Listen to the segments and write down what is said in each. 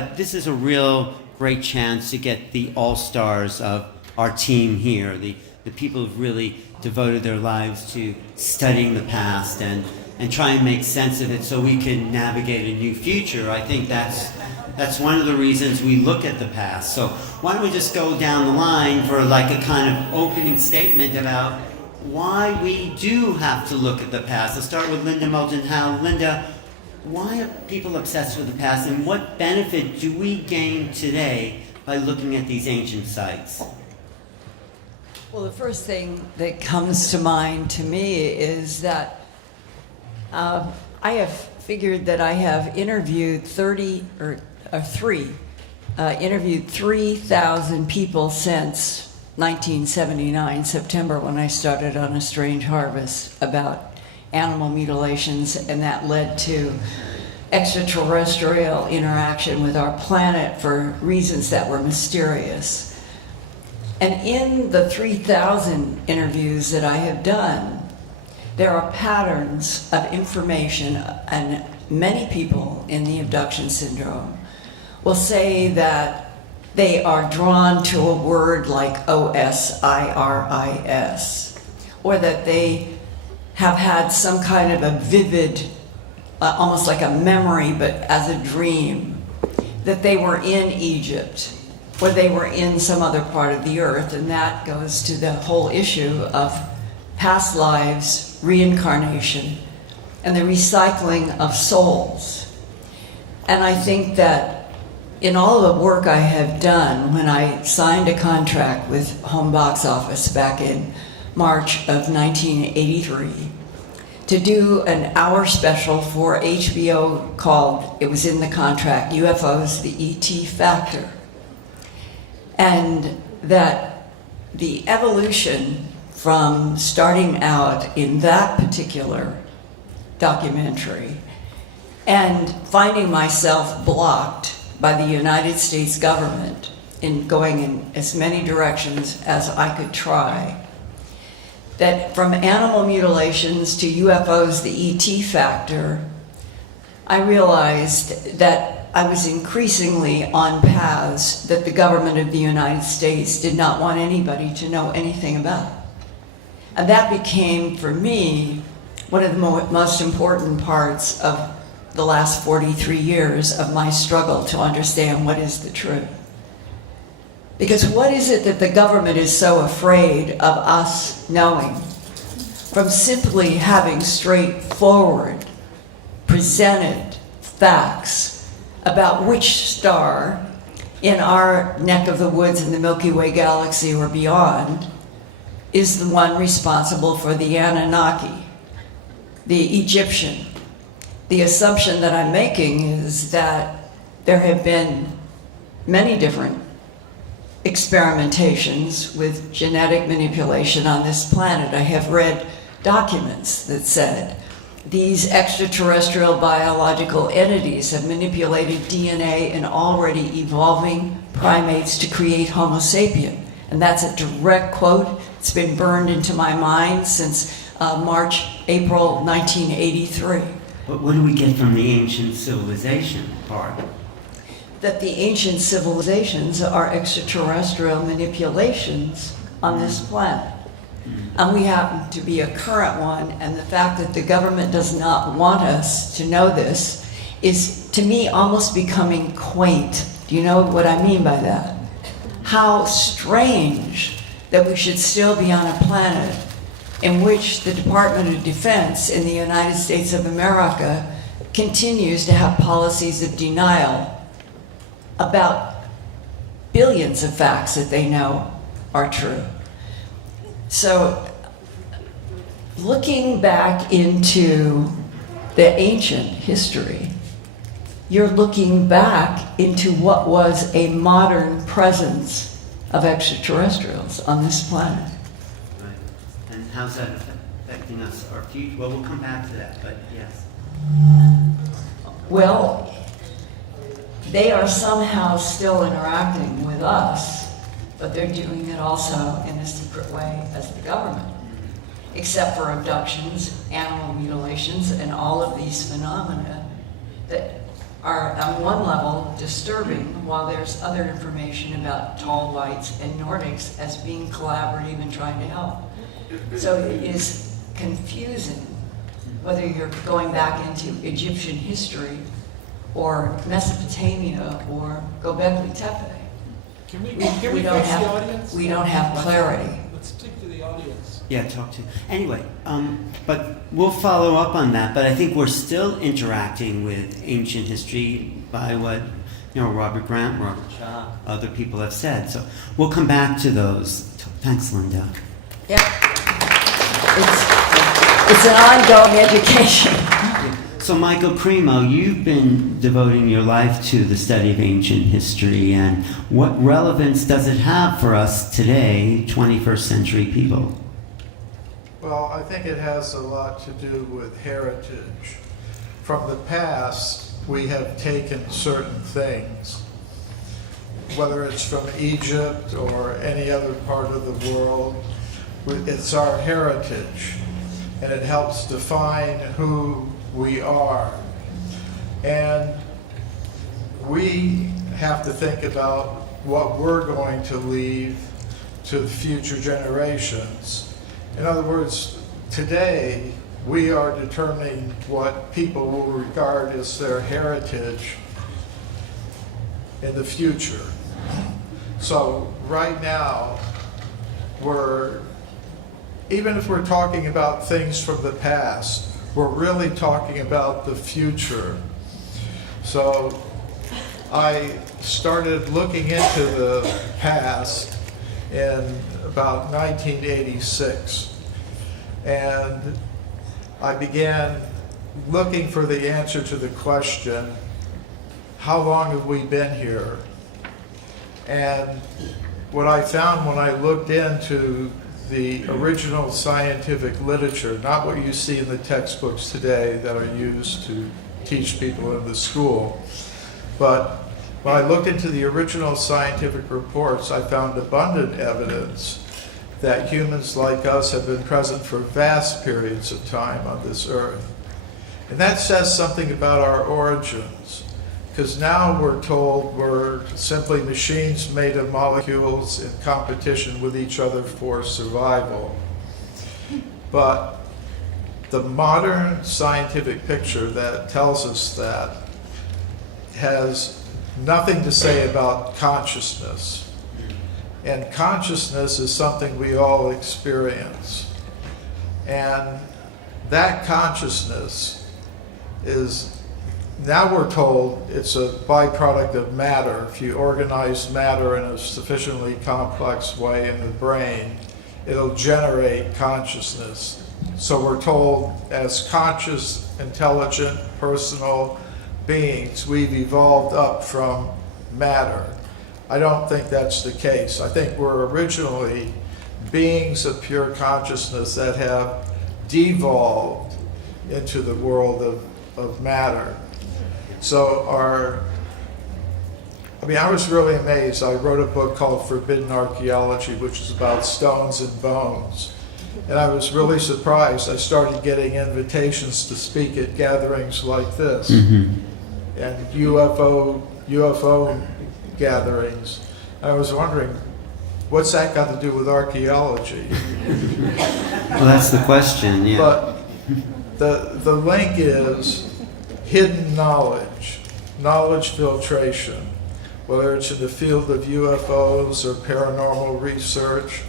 This is a real great chance to get the all-stars of our team here, the people who've really devoted their lives to studying the past and try and make sense of it so we can navigate a new future. I think that's one of the reasons we look at the past. So why don't we just go down the line for like a kind of opening statement about why we do have to look at the past. Let's start with Linda Moulton Howe. Linda, why are people obsessed with the past, and what benefit do we gain today by looking at these ancient sites? Well, the first thing that comes to mind to me is that I have figured that I have interviewed 3,000 people since 1979, September, when I started on A Strange Harvest about animal mutilations, and that led to extraterrestrial interaction with our planet for reasons that were mysterious. And in the 3,000 interviews that I have done, there are patterns of information, and many people in the abduction syndrome will say that they are drawn to a word like OSIRIS, or that they have had some kind of a vivid, almost like a memory, but as a dream, that they were in Egypt, or they were in some other part of the earth, and that goes to the whole issue of past lives, reincarnation, and the recycling of souls. And I think that in all the work I have done, when I signed a contract with Home Box Office back in March of 1983, to do an hour special for HBO called, it was in the contract, UFOs, the ET Factor. And that the evolution from starting out in that particular documentary and finding myself blocked by the United States government in going in as many directions as I could try, that from animal mutilations to UFOs, the ET Factor, I realized that I was increasingly on paths that the government of the United States did not want anybody to know anything about. And that became, for me, one of the most important parts of the last 43 years of my struggle to understand what is the truth. Because what is it that the government is so afraid of us knowing? From simply having straightforward, presented facts about which star in our neck of the woods in the Milky Way galaxy or beyond is the one responsible for the Anunnaki, the Egyptian. The assumption that I'm making is that there have been many different experimentations with genetic manipulation on this planet. I have read documents that said these extraterrestrial biological entities have manipulated DNA in already evolving primates to create Homo sapien. And that's a direct quote. It's been burned into my mind since April 1983. But what do we get from the ancient civilization part? That the ancient civilizations are extraterrestrial manipulations on this planet. And we happen to be a current one, and the fact that the government does not want us to know this is, to me, almost becoming quaint. Do you know what I mean by that? How strange that we should still be on a planet in which the Department of Defense in the United States of America continues to have policies of denial about billions of facts that they know are true. So, looking back into the ancient history, you're looking back into what was a modern presence of extraterrestrials on this planet. Right. And how's that affecting us, our future? Well, we'll come back to that, but yes. Well, they are somehow still interacting with us, but they're doing it also in a secret way as the government, except for abductions, animal mutilations, and all of these phenomena that are on one level disturbing, while there's other information about tall whites and Nordics as being collaborative and trying to help. So it is confusing whether you're going back into Egyptian history or Mesopotamia or Göbekli Tepe. Can we We face don't the have, audience? we don't have clarity. Let's speak to the audience. Yeah, talk to. Anyway, but we'll follow up on that. But I think we're still interacting with ancient history by what Robert Grant, Robert Shaw, other people have said. So we'll come back to those. Thanks, Linda. Yeah. It's an ongoing education. So, Michael Cremo, you've been devoting your life to the study of ancient history, and what relevance does it have for us today, 21st century people? Well, I think it has a lot to do with heritage. From the past, we have taken certain things, whether it's from Egypt or any other part of the world. It's our heritage, and it helps define who we are. And we have to think about what we're going to leave to the future generations. In other words, today we are determining what people will regard as their heritage in the future. So right now, even if we're talking about things from the past, we're really talking about the future. So I started looking into the past in about 1986. And I began looking for the answer to the question, how long have we been here? And what I found when I looked into the original scientific literature, not what you see in the textbooks today that are used to teach people in the school, but when I looked into the original scientific reports, I found abundant evidence that humans like us have been present for vast periods of time on this earth. And that says something about our origins, because now we're told we're simply machines made of molecules in competition with each other for survival. But the modern scientific picture that tells us that has nothing to say about consciousness. And consciousness is something we all experience. And that consciousness is, now we're told it's a byproduct of matter. If you organize matter in a sufficiently complex way in the brain, it'll generate consciousness. So we're told as conscious, intelligent, personal beings, we've evolved up from matter. I don't think that's the case. I think we're originally beings of pure consciousness that have devolved into the world of matter. So I was really amazed. I wrote a book called Forbidden Archaeology, which is about stones and bones. And I was really surprised. I started getting invitations to speak at gatherings like this, and UFO gatherings. I was wondering, what's that got to do with archaeology? Well, that's the question, yeah. But the link is hidden knowledge, knowledge filtration, whether it's in the field of UFOs or paranormal research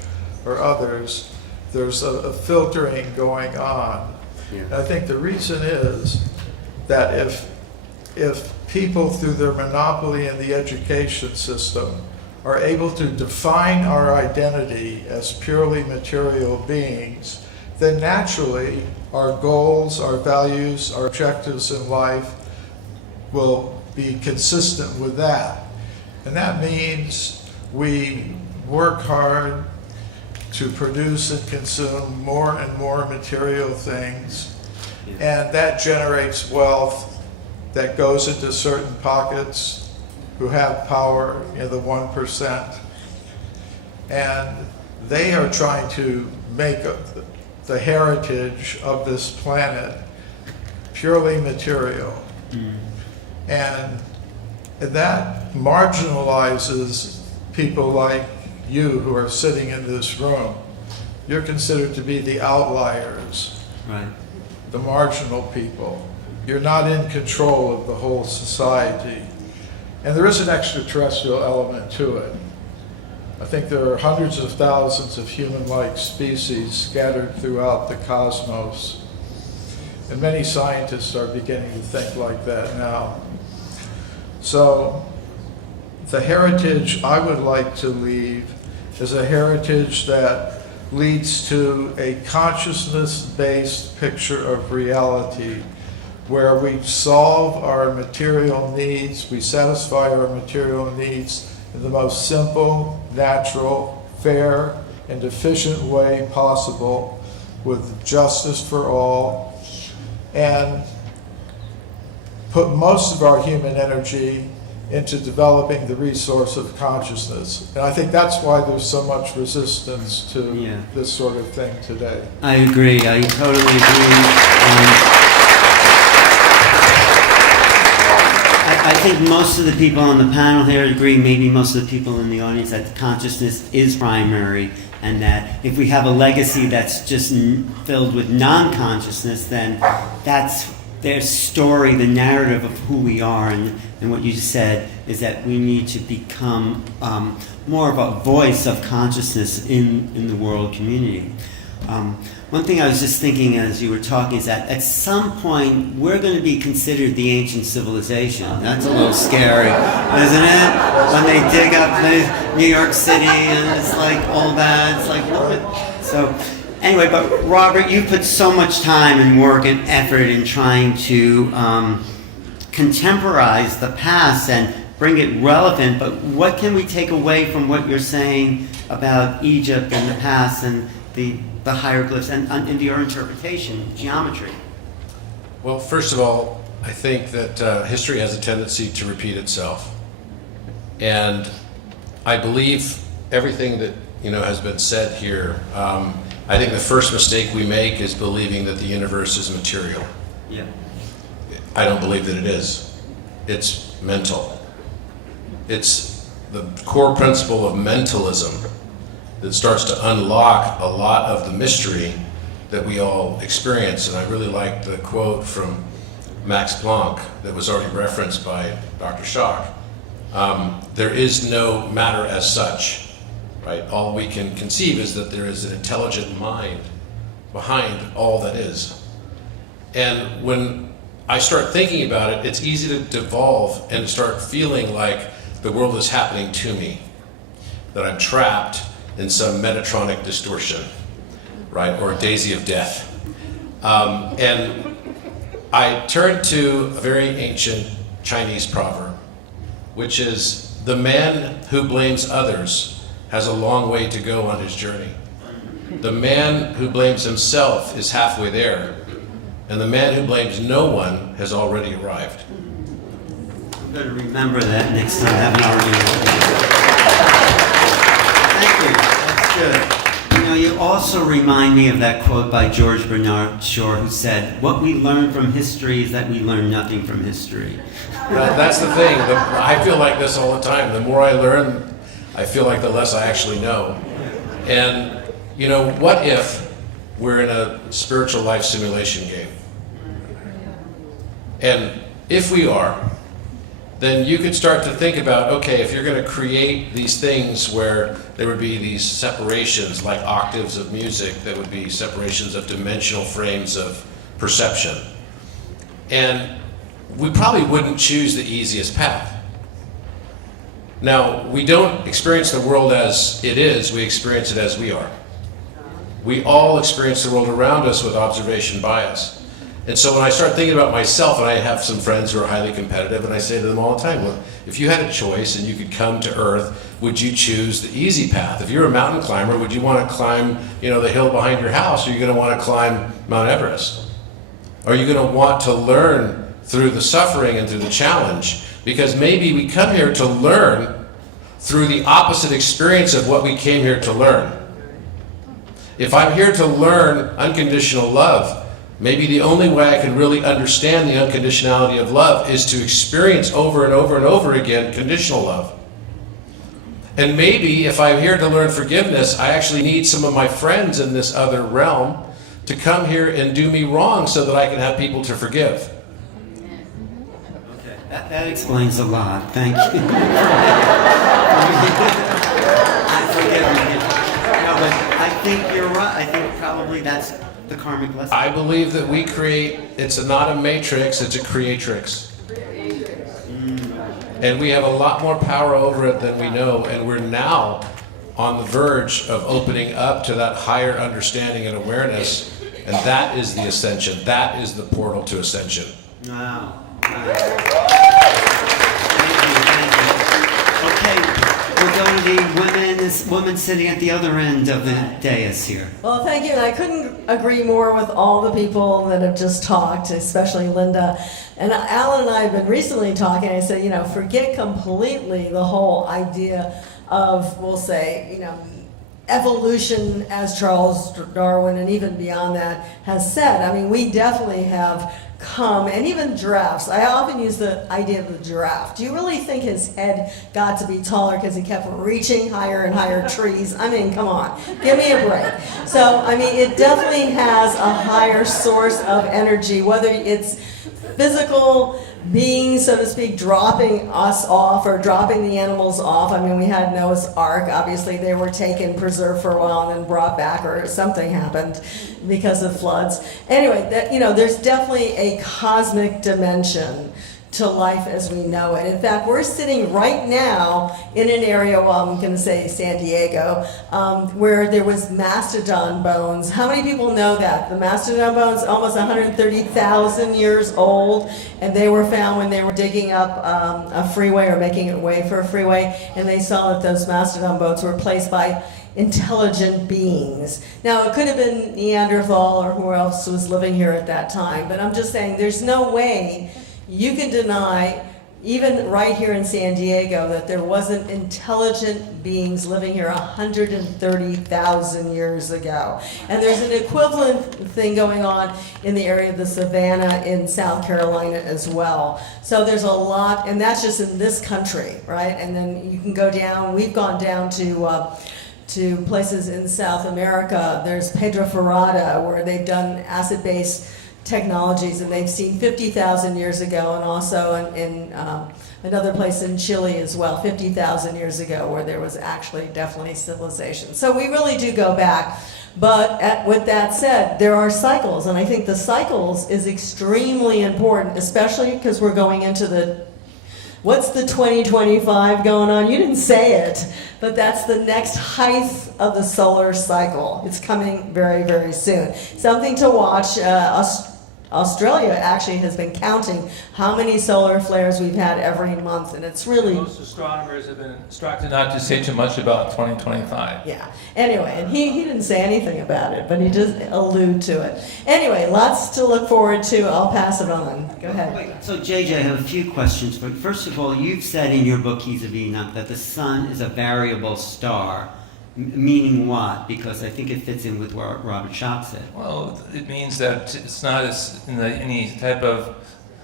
or others. There's a filtering going on. Yeah. And I think the reason is that if people, through their monopoly in the education system, are able to define our identity as purely material beings, then naturally our goals, our values, our objectives in life will be consistent with that. And that means we work hard to produce and consume more and more material things, and that generates wealth that goes into certain pockets who have power, the 1%. And they are trying to make the heritage of this planet purely material. And that marginalizes people like you who are sitting in this room. You're considered to be the outliers, Right. the marginal people. You're not in control of the whole society. And there is an extraterrestrial element to it. I think there are hundreds of thousands of human-like species scattered throughout the cosmos. And many scientists are beginning to think like that now. So the heritage I would like to leave is a heritage that leads to a consciousness-based picture of reality, where we solve our material needs, we satisfy our material needs in the most simple, natural, fair, and efficient way possible, with justice for all, and put most of our human energy into developing the resource of consciousness. And I think that's why there's so much resistance to this sort of thing today. I agree. I totally agree. I think most of the people on the panel here agree, maybe most of the people in the audience, that consciousness is primary, and that if we have a legacy that's just filled with non-consciousness, then that's their story, the narrative of who we are. And what you said is that we need to become more of a voice of consciousness in the world community. One thing I was just thinking as you were talking is that at some point we're going to be considered the ancient civilization. That's a little scary, isn't it? When they dig up New York City and it's like all that. It's like, what? So anyway, but Robert, you put so much time and work and effort in trying to contemporize the past and bring it relevant, but what can we take away from what you're saying about Egypt and the past and the hieroglyphs and into your interpretation, geometry? Well, first of all, I think that history has a tendency to repeat itself. And I believe everything that has been said here. I think the first mistake we make is believing that the universe is material. Yeah. I don't believe that it is. It's mental. It's the core principle of mentalism that starts to unlock a lot of the mystery that we all experience. And I really like the quote from Max Planck that was already referenced by Dr. Schoch. There is no matter as such, right? All we can conceive is that there is an intelligent mind behind all that is. And when I start thinking about it, it's easy to devolve and to start feeling like the world is happening to me, that I'm trapped in some Metatronic distortion, right, or a daisy of death. And I turn to a very ancient Chinese proverb, which is, the man who blames others has a long way to go on his journey. The man who blames himself is halfway there, and the man who blames no one has already arrived. I'm going to remember that next time I have an argument. Thank you. That's good. You also remind me of that quote by George Bernard Shaw, who said, "What we learn from history is that we learn nothing from history." That's the thing. I feel like this all the time. The more I learn, I feel like the less I actually know. And, what if we're in a spiritual life simulation game? And if we are, then you could start to think about, okay, if you're going to create these things where there would be these separations, like octaves of music, that would be separations of dimensional frames of perception. And we probably wouldn't choose the easiest path. Now, we don't experience the world as it is, we experience it as we are. We all experience the world around us with observation bias. And so when I start thinking about myself, and I have some friends who are highly competitive, and I say to them all the time, well, if you had a choice and you could come to Earth, would you choose the easy path? If you're a mountain climber, would you want to climb, the hill behind your house, or are you going to want to climb Mount Everest? Are you going to want to learn through the suffering and through the challenge? Because maybe we come here to learn through the opposite experience of what we came here to learn. If I'm here to learn unconditional love, Maybe the only way I can really understand the unconditionality of love is to experience over and over and over again conditional love. And maybe if I'm here to learn forgiveness, I actually need some of my friends in this other realm to come here and do me wrong so that I can have people to forgive. Okay, that explains a lot. Thank you. Forgive me. No, but I think you're right. I think probably that's the karmic lesson. I believe that we create, it's not a matrix, it's a creatrix. And we have a lot more power over it than we know, and we're now on the verge of opening up to that higher understanding and awareness, and that is the ascension. That is the portal to ascension. Wow. Thank you. Okay, we'll go to the woman sitting at the other end of the dais here. Well, thank you. And I couldn't agree more with all the people that have just talked, especially Linda. And Alan and I have been recently talking. I said, forget completely the whole idea of, we'll say, evolution, as Charles Darwin and even beyond that has said. I mean, we definitely have come, and even giraffes. I often use the idea of the giraffe. Do you really think his head got to be taller because he kept reaching higher and higher trees? I mean, come on, give me a break. So, I mean, it definitely has a higher source of energy, whether it's physical beings, so to speak, dropping us off or dropping the animals off. I mean, we had Noah's Ark. Obviously, they were taken, preserved for a while, and then brought back, or something happened because of floods. Anyway, there's definitely a cosmic dimension to life as we know it. In fact, we're sitting right now in an area, well, I'm going to say San Diego, where there was mastodon bones. How many people know that? The mastodon bones, almost 130,000 years old, and they were found when they were digging up a freeway or making a way for a freeway, and they saw that those mastodon bones were placed by intelligent beings. Now, it could have been Neanderthal or who else was living here at that time, but I'm just saying there's no way you can deny, even right here in San Diego, that there wasn't intelligent beings living here 130,000 years ago. And there's an equivalent thing going on in the area of the Savannah in South Carolina as well. So there's a lot, and that's just in this country, right? And then you can go down, we've gone down to places in South America. There's Pedro Ferrada, where they've done acid-based technologies, and they've seen 50,000 years ago, and also in another place in Chile as well, 50,000 years ago, where there was actually definitely civilization. So we really do go back. But with that said, there are cycles, and I think the cycles is extremely important, especially because we're going into what's the 2025 going on? You didn't say it, but that's the next height of the solar cycle. It's coming very, very soon. Something to watch. Australia actually has been counting how many solar flares we've had every month, and it's really... Most astronomers have been instructed not to say too much about 2025. Yeah. Anyway, and he didn't say anything about it, but he just alluded to it. Anyway, lots to look forward to. I'll pass it on. Go ahead. Wait, so JJ, I have a few questions. But first of all, you've said in your book, Keys of Enoch, that the sun is a variable star. Meaning what? Because I think it fits in with what Robert Schoch said. Well, it means that it's not any type of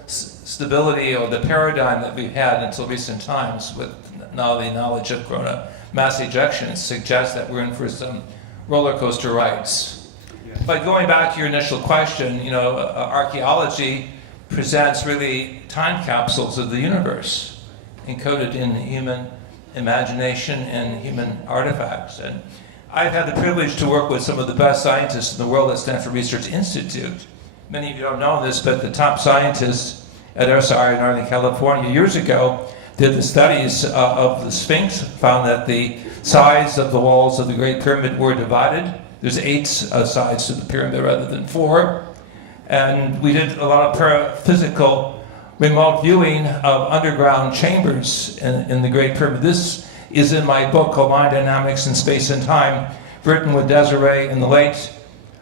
stability or the paradigm that we've had until recent times with now the knowledge of corona mass ejections suggests that we're in for some roller coaster rides. Yes. But going back to your initial question, archaeology presents really time capsules of the universe encoded in human imagination and human artifacts. And I've had the privilege to work with some of the best scientists in the world at Stanford Research Institute. Many of you don't know this, but the top scientists at SR in Northern California years ago did the studies of the Sphinx, found that the sides of the walls of the Great Pyramid were divided. There's 8 sides to the pyramid rather than 4. And we did a lot of paraphysical remote viewing of underground chambers in the Great Pyramid. This is in my book called Mind Dynamics in Space and Time, written with Desiree and the late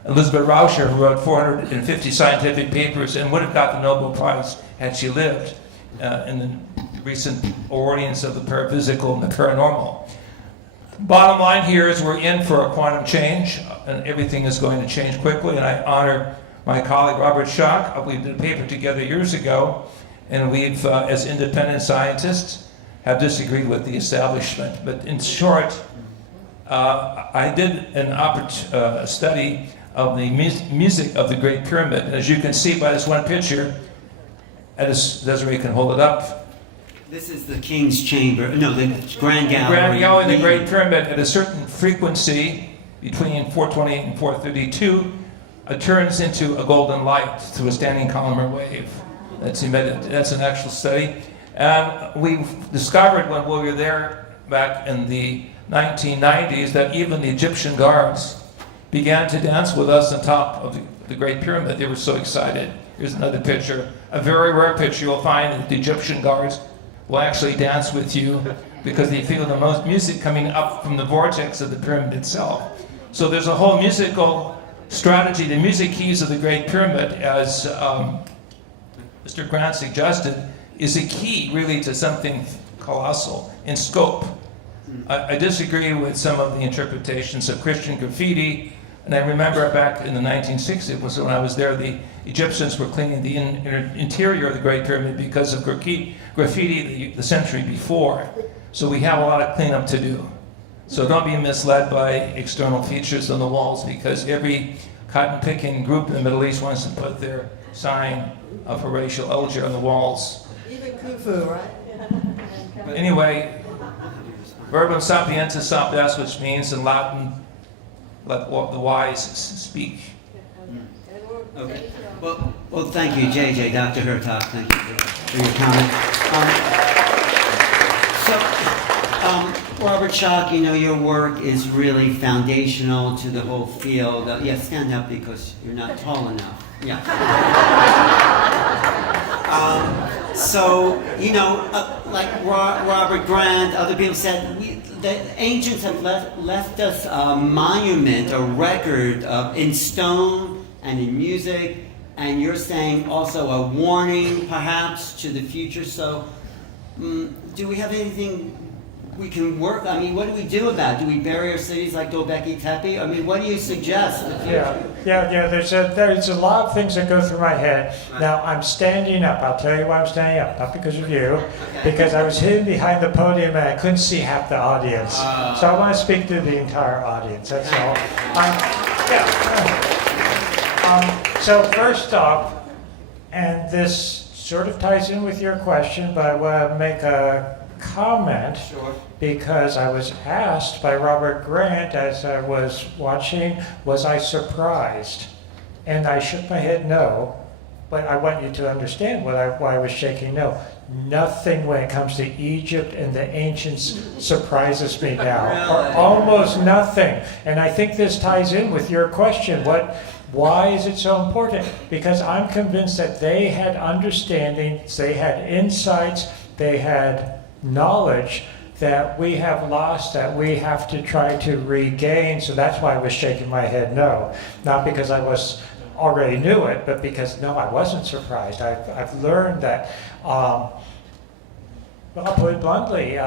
Elizabeth Rauscher, who wrote 450 scientific papers and would have got the Nobel Prize had she lived in the recent awardings of the paraphysical and the paranormal. Bottom line here is we're in for a quantum change, and everything is going to change quickly, and I honor my colleague Robert Schoch. We did a paper together years ago, and we've, as independent scientists, have disagreed with the establishment. But in short, I did a study of the music of the Great Pyramid. And as you can see by this one picture, Desiree can hold it up. This is the King's Chamber, no, the Grand Gallery. The Grand Gallery of the Great Pyramid, at a certain frequency, between 428 and 432, it turns into a golden light through a standing column wave. That's emitted. That's an actual study. And we discovered when we were there back in the 1990s that even the Egyptian guards began to dance with us on top of the Great Pyramid. They were so excited. Here's another picture. A very rare picture. You'll find that the Egyptian guards will actually dance with you because they feel the most music coming up from the vortex of the pyramid itself. So there's a whole musical strategy. The music keys of the Great Pyramid, as Mr. Grant suggested, is a key really to something colossal in scope. I disagree with some of the interpretations of Christian graffiti, and I remember back in the 1960s, was when I was there, the Egyptians were cleaning the interior of the Great Pyramid because of graffiti the century before. So we have a lot of cleanup to do. So don't be misled by external features on the walls, because every cotton-picking group in the Middle East wants to put their sign of Horatio Alger on the walls. Even Khufu, right? But anyway, verbum sapientis sapiens, which means in Latin, let the wise speak. Okay. Well, thank you, JJ, Dr. Hurtak. Thank you for your comment. Robert Schoch, your work is really foundational to the whole field. Stand up because you're not tall enough. Yeah. Like Robert Grant, other people said, the ancients have left us a monument, a record in stone and in music, and you're saying also a warning, perhaps, to the future. So, do we have anything we can work? I mean, what do we do about it? Do we bury our cities like Göbekli Tepe? I mean, what do you suggest? Yeah. There's a lot of things that go through my head. Right. Now, I'm standing up. I'll tell you why I'm standing up. Not because of you, because I was hidden behind the podium and I couldn't see half the audience. So I want to speak to the entire audience. That's all. So first off, and this sort of ties in with your question, but I want to make a comment. Sure. Because I was asked by Robert Grant as I was watching, was I surprised? And I shook my head no, but I want you to understand why I was shaking no. Nothing when it comes to Egypt and the ancients surprises me now, or almost nothing. And I think this ties in with your question. Why is it so important? Because I'm convinced that they had understandings, they had insights, they had knowledge that we have lost, that we have to try to regain. So that's why I was shaking my head no. Not because I already knew it, but because no, I wasn't surprised. I've learned that, I'll put it bluntly,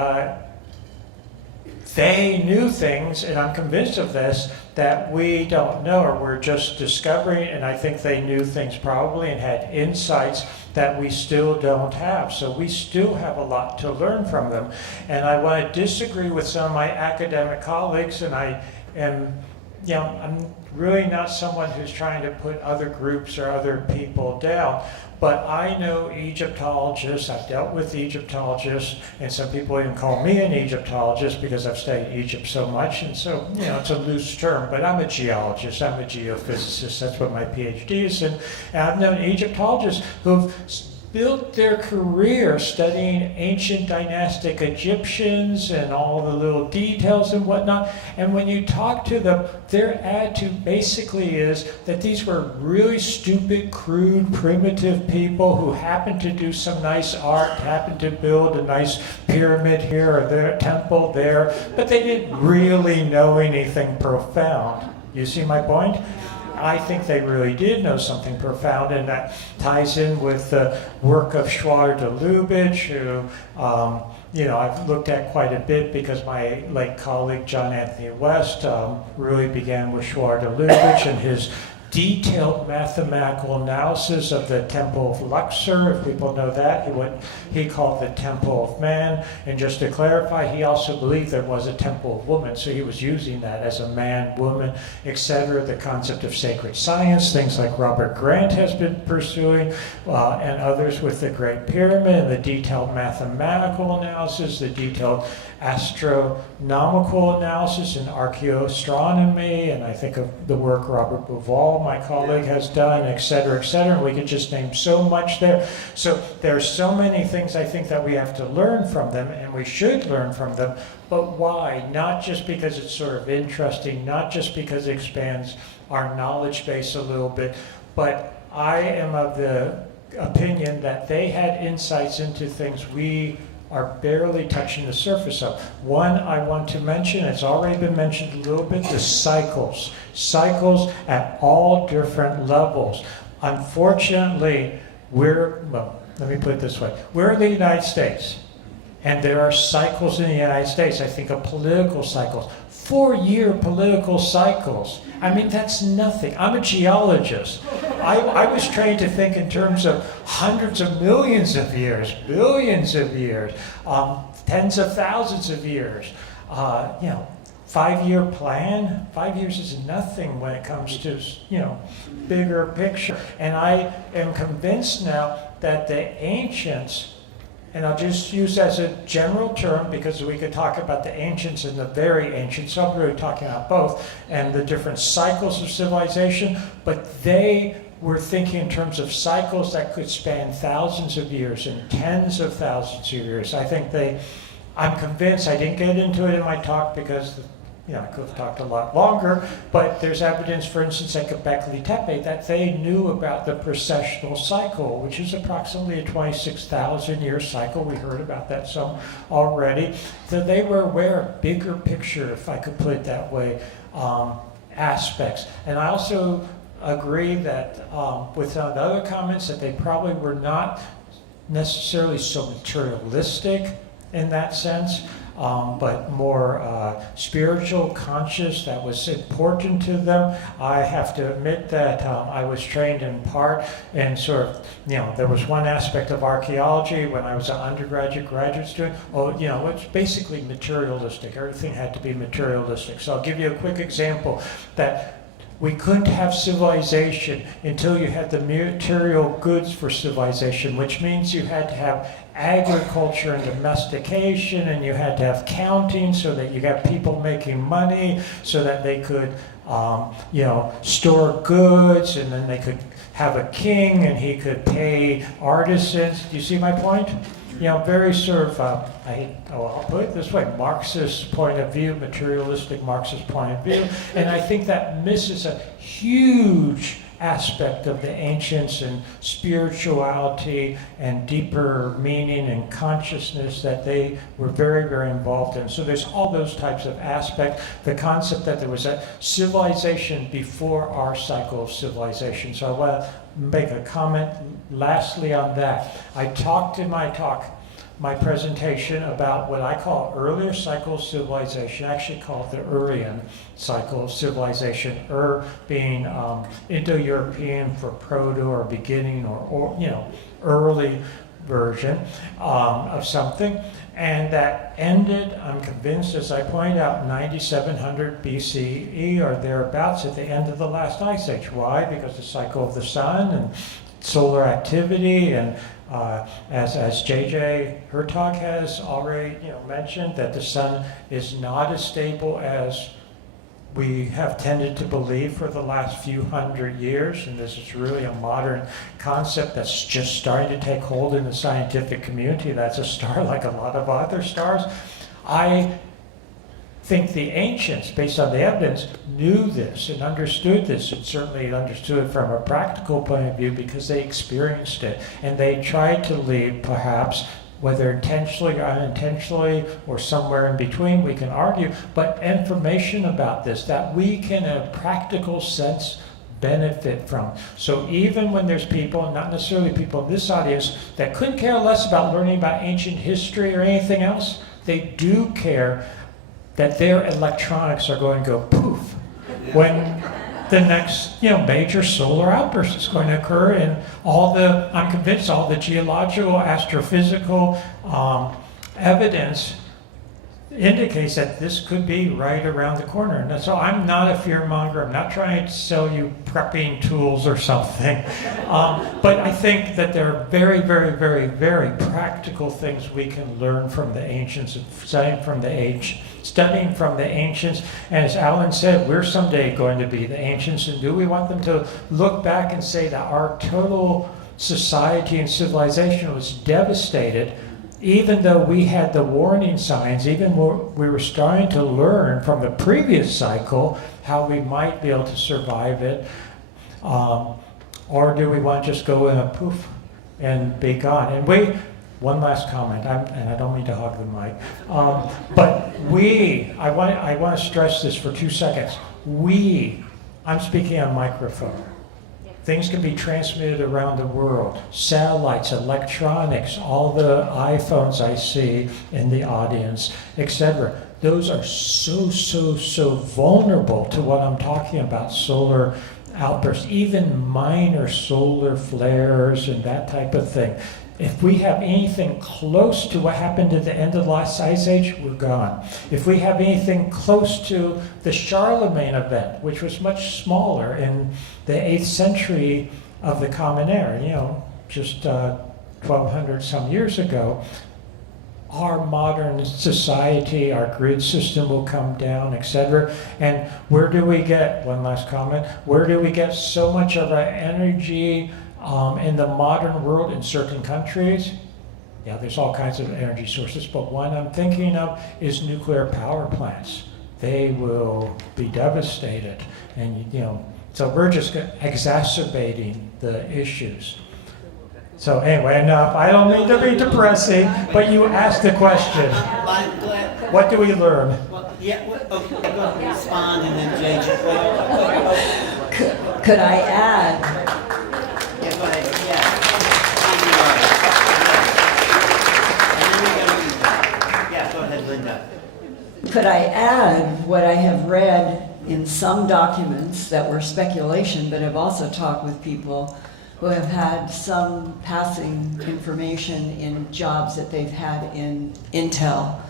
they knew things, and I'm convinced of this, that we don't know, or we're just discovering, and I think they knew things probably and had insights that we still don't have. So we still have a lot to learn from them. And I want to disagree with some of my academic colleagues, and I am, I'm really not someone who's trying to put other groups or other people down. But I know Egyptologists, I've dealt with Egyptologists, and some people even call me an Egyptologist because I've studied Egypt so much, and so, it's a loose term, but I'm a geologist, I'm a geophysicist, that's what my PhD is, and I've known Egyptologists who've built their career studying ancient dynastic Egyptians and all the little details and whatnot. And when you talk to them, their attitude basically is that these were really stupid, crude, primitive people who happened to do some nice art, happened to build a nice pyramid here or there, temple there, but they didn't really know anything profound. You see my point? I think they really did know something profound, and that ties in with the work of Schwager de Lubitsch, who, I've looked at quite a bit because my late colleague John Anthony West really began with Schwager de Lubitsch and his detailed mathematical analysis of the Temple of Luxor, if people know that, what he called the Temple of Man. And just to clarify, he also believed there was a Temple of Woman, so he was using that as a man, woman, etc. The concept of sacred science, things like Robert Grant has been pursuing, and others with the Great Pyramid, and the detailed mathematical analysis, the detailed astronomical analysis and archaeoastronomy, and I think of the work Robert Bauval, my colleague, has done, et cetera, and we could just name so much there. So there are so many things I think that we have to learn from them, and we should learn from them, but why? Not just because it's sort of interesting, not just because it expands our knowledge base a little bit, but I am of the opinion that they had insights into things we are barely touching the surface of. One I want to mention, it's already been mentioned a little bit, the cycles. Cycles at all different levels. Unfortunately, well, let me put it this way. We're in the United States, and there are cycles in the United States. I think of political cycles, 4-year political cycles. I mean, that's nothing. I'm a geologist. I was trained to think in terms of hundreds of millions of years, billions of years, tens of thousands of years. 5-year plan, 5 years is nothing when it comes to, bigger picture. And I am convinced now that the ancients, and I'll just use as a general term because we could talk about the ancients and the very ancients, so I'm really talking about both, and the different cycles of civilization, but they were thinking in terms of cycles that could span thousands of years and tens of thousands of years. I'm convinced, I didn't get into it in my talk because I could have talked a lot longer, but there's evidence, for instance, at Göbekli Tepe, that they knew about the precessional cycle, which is approximately a 26,000-year cycle. We heard about that some already. So they were aware of bigger picture, if I could put it that way, aspects. And I also agree that with the other comments that they probably were not necessarily so materialistic in that sense. But more spiritual, conscious, that was important to them. I have to admit that I was trained in part in sort of, there was one aspect of archaeology when I was an undergraduate, graduate student. It's basically materialistic. Everything had to be materialistic. So I'll give you a quick example that we couldn't have civilization until you had the material goods for civilization, which means you had to have agriculture and domestication, and you had to have counting so that you got people making money so that they could store goods, and then they could have a king and he could pay artisans. Do you see my point? Very sort of, I'll put it this way, Marxist point of view, materialistic Marxist point of view. And I think that misses a huge aspect of the ancients and spirituality and deeper meaning and consciousness that they were very, very involved in. So there's all those types of aspects. The concept that there was a civilization before our cycle of civilization. So I want to make a comment lastly on that. I talked in my presentation about what I call earlier cycle of civilization. I actually call it the Urian cycle of civilization, being Indo-European for proto or beginning or early version of something. And that ended, I'm convinced, as I pointed out, 9700 BCE or thereabouts at the end of the last ice age. Why? Because the cycle of the sun and solar activity, and as J.J. Hurtak has already mentioned, that the sun is not as stable as we have tended to believe for the last few hundred years, and this is really a modern concept that's just starting to take hold in the scientific community. That's a star like a lot of other stars. I think the ancients, based on the evidence, knew this and understood this, and certainly understood it from a practical point of view because they experienced it, and they tried to leave, perhaps, whether intentionally or unintentionally or somewhere in between, we can argue, but information about this that we can, in a practical sense, benefit from. So even when there's people, not necessarily people in this audience, that couldn't care less about learning about ancient history or anything else, they do care that their electronics are going to go poof the next, major solar outburst is going to occur, and I'm convinced all the geological, astrophysical evidence indicates that this could be right around the corner. And so I'm not a fear monger. I'm not trying to sell you prepping tools or something. But I think that there are very, very, very, very practical things we can learn from the ancients, studying from the ancients. And as Alan said, we're someday going to be the ancients. And do we want them to look back and say that our total society and civilization was devastated, even though we had the warning signs, even we were starting to learn from the previous cycle how we might be able to survive it? Or do we want to just go in a poof and be gone? And one last comment, and I don't mean to hog the mic, but I want to stress this for 2 seconds. I'm speaking on microphone. Things can be transmitted around the world. Satellites, electronics, all the iPhones I see in the audience, etc. Those are so vulnerable to what I'm talking about, solar outbursts, even minor solar flares and that type of thing. If we have anything close to what happened at the end of the last ice age, we're gone. If we have anything close to the Charlemagne event, which was much smaller in the 8th century of the Common Era, just 1,200 some years ago, our modern society, our grid system will come down, etc. And one last comment, where do we get so much of our energy in the modern world in certain countries? Yeah, there's all kinds of energy sources, but one I'm thinking of is nuclear power plants. They will be devastated, and so we're just exacerbating the issues. So anyway, enough. I don't mean to be depressing, but you asked the question. What do we learn? Okay, go ahead, respond, and then JJ. Could I add? Yeah, go ahead. Yeah, go ahead, Linda. Could I add what I have read in some documents that were speculation, but I've also talked with people who have had some passing information in jobs that they've had in Intel,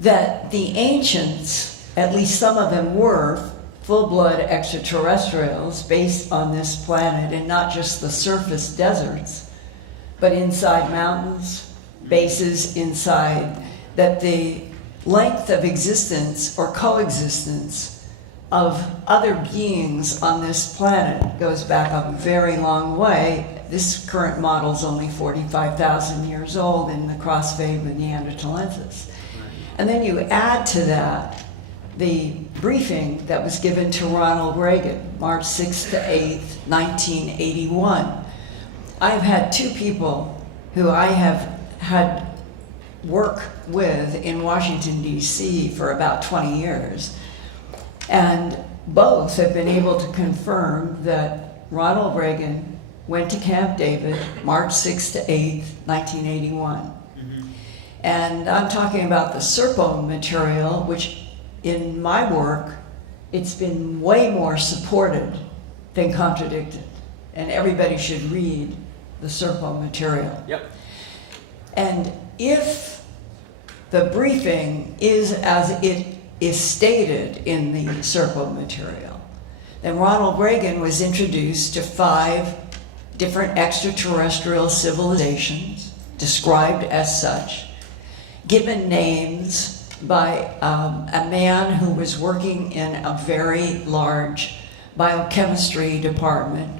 that the ancients, at least some of them, were full-blood extraterrestrials based on this planet, and not just the surface deserts, but inside mountains, bases inside, that the length of existence or coexistence of other beings on this planet goes back a very long way. This current model is only 45,000 years old in the crossfade with Neanderthalensis. And then you add to that the briefing that was given to Ronald Reagan, March 6th to 8th, 1981. I've had two people who I have had work with in Washington, D.C. for about 20 years. And both have been able to confirm that Ronald Reagan went to Camp David, March 6th to 8th, 1981. Mm-hmm. And I'm talking about the Serpo material, which in my work, it's been way more supported than contradicted. And everybody should read the Serpo material. Yep. And if the briefing is as it is stated in the Serpo material, then Ronald Reagan was introduced to 5 different extraterrestrial civilizations, described as such, given names by a man who was working in a very large biochemistry department.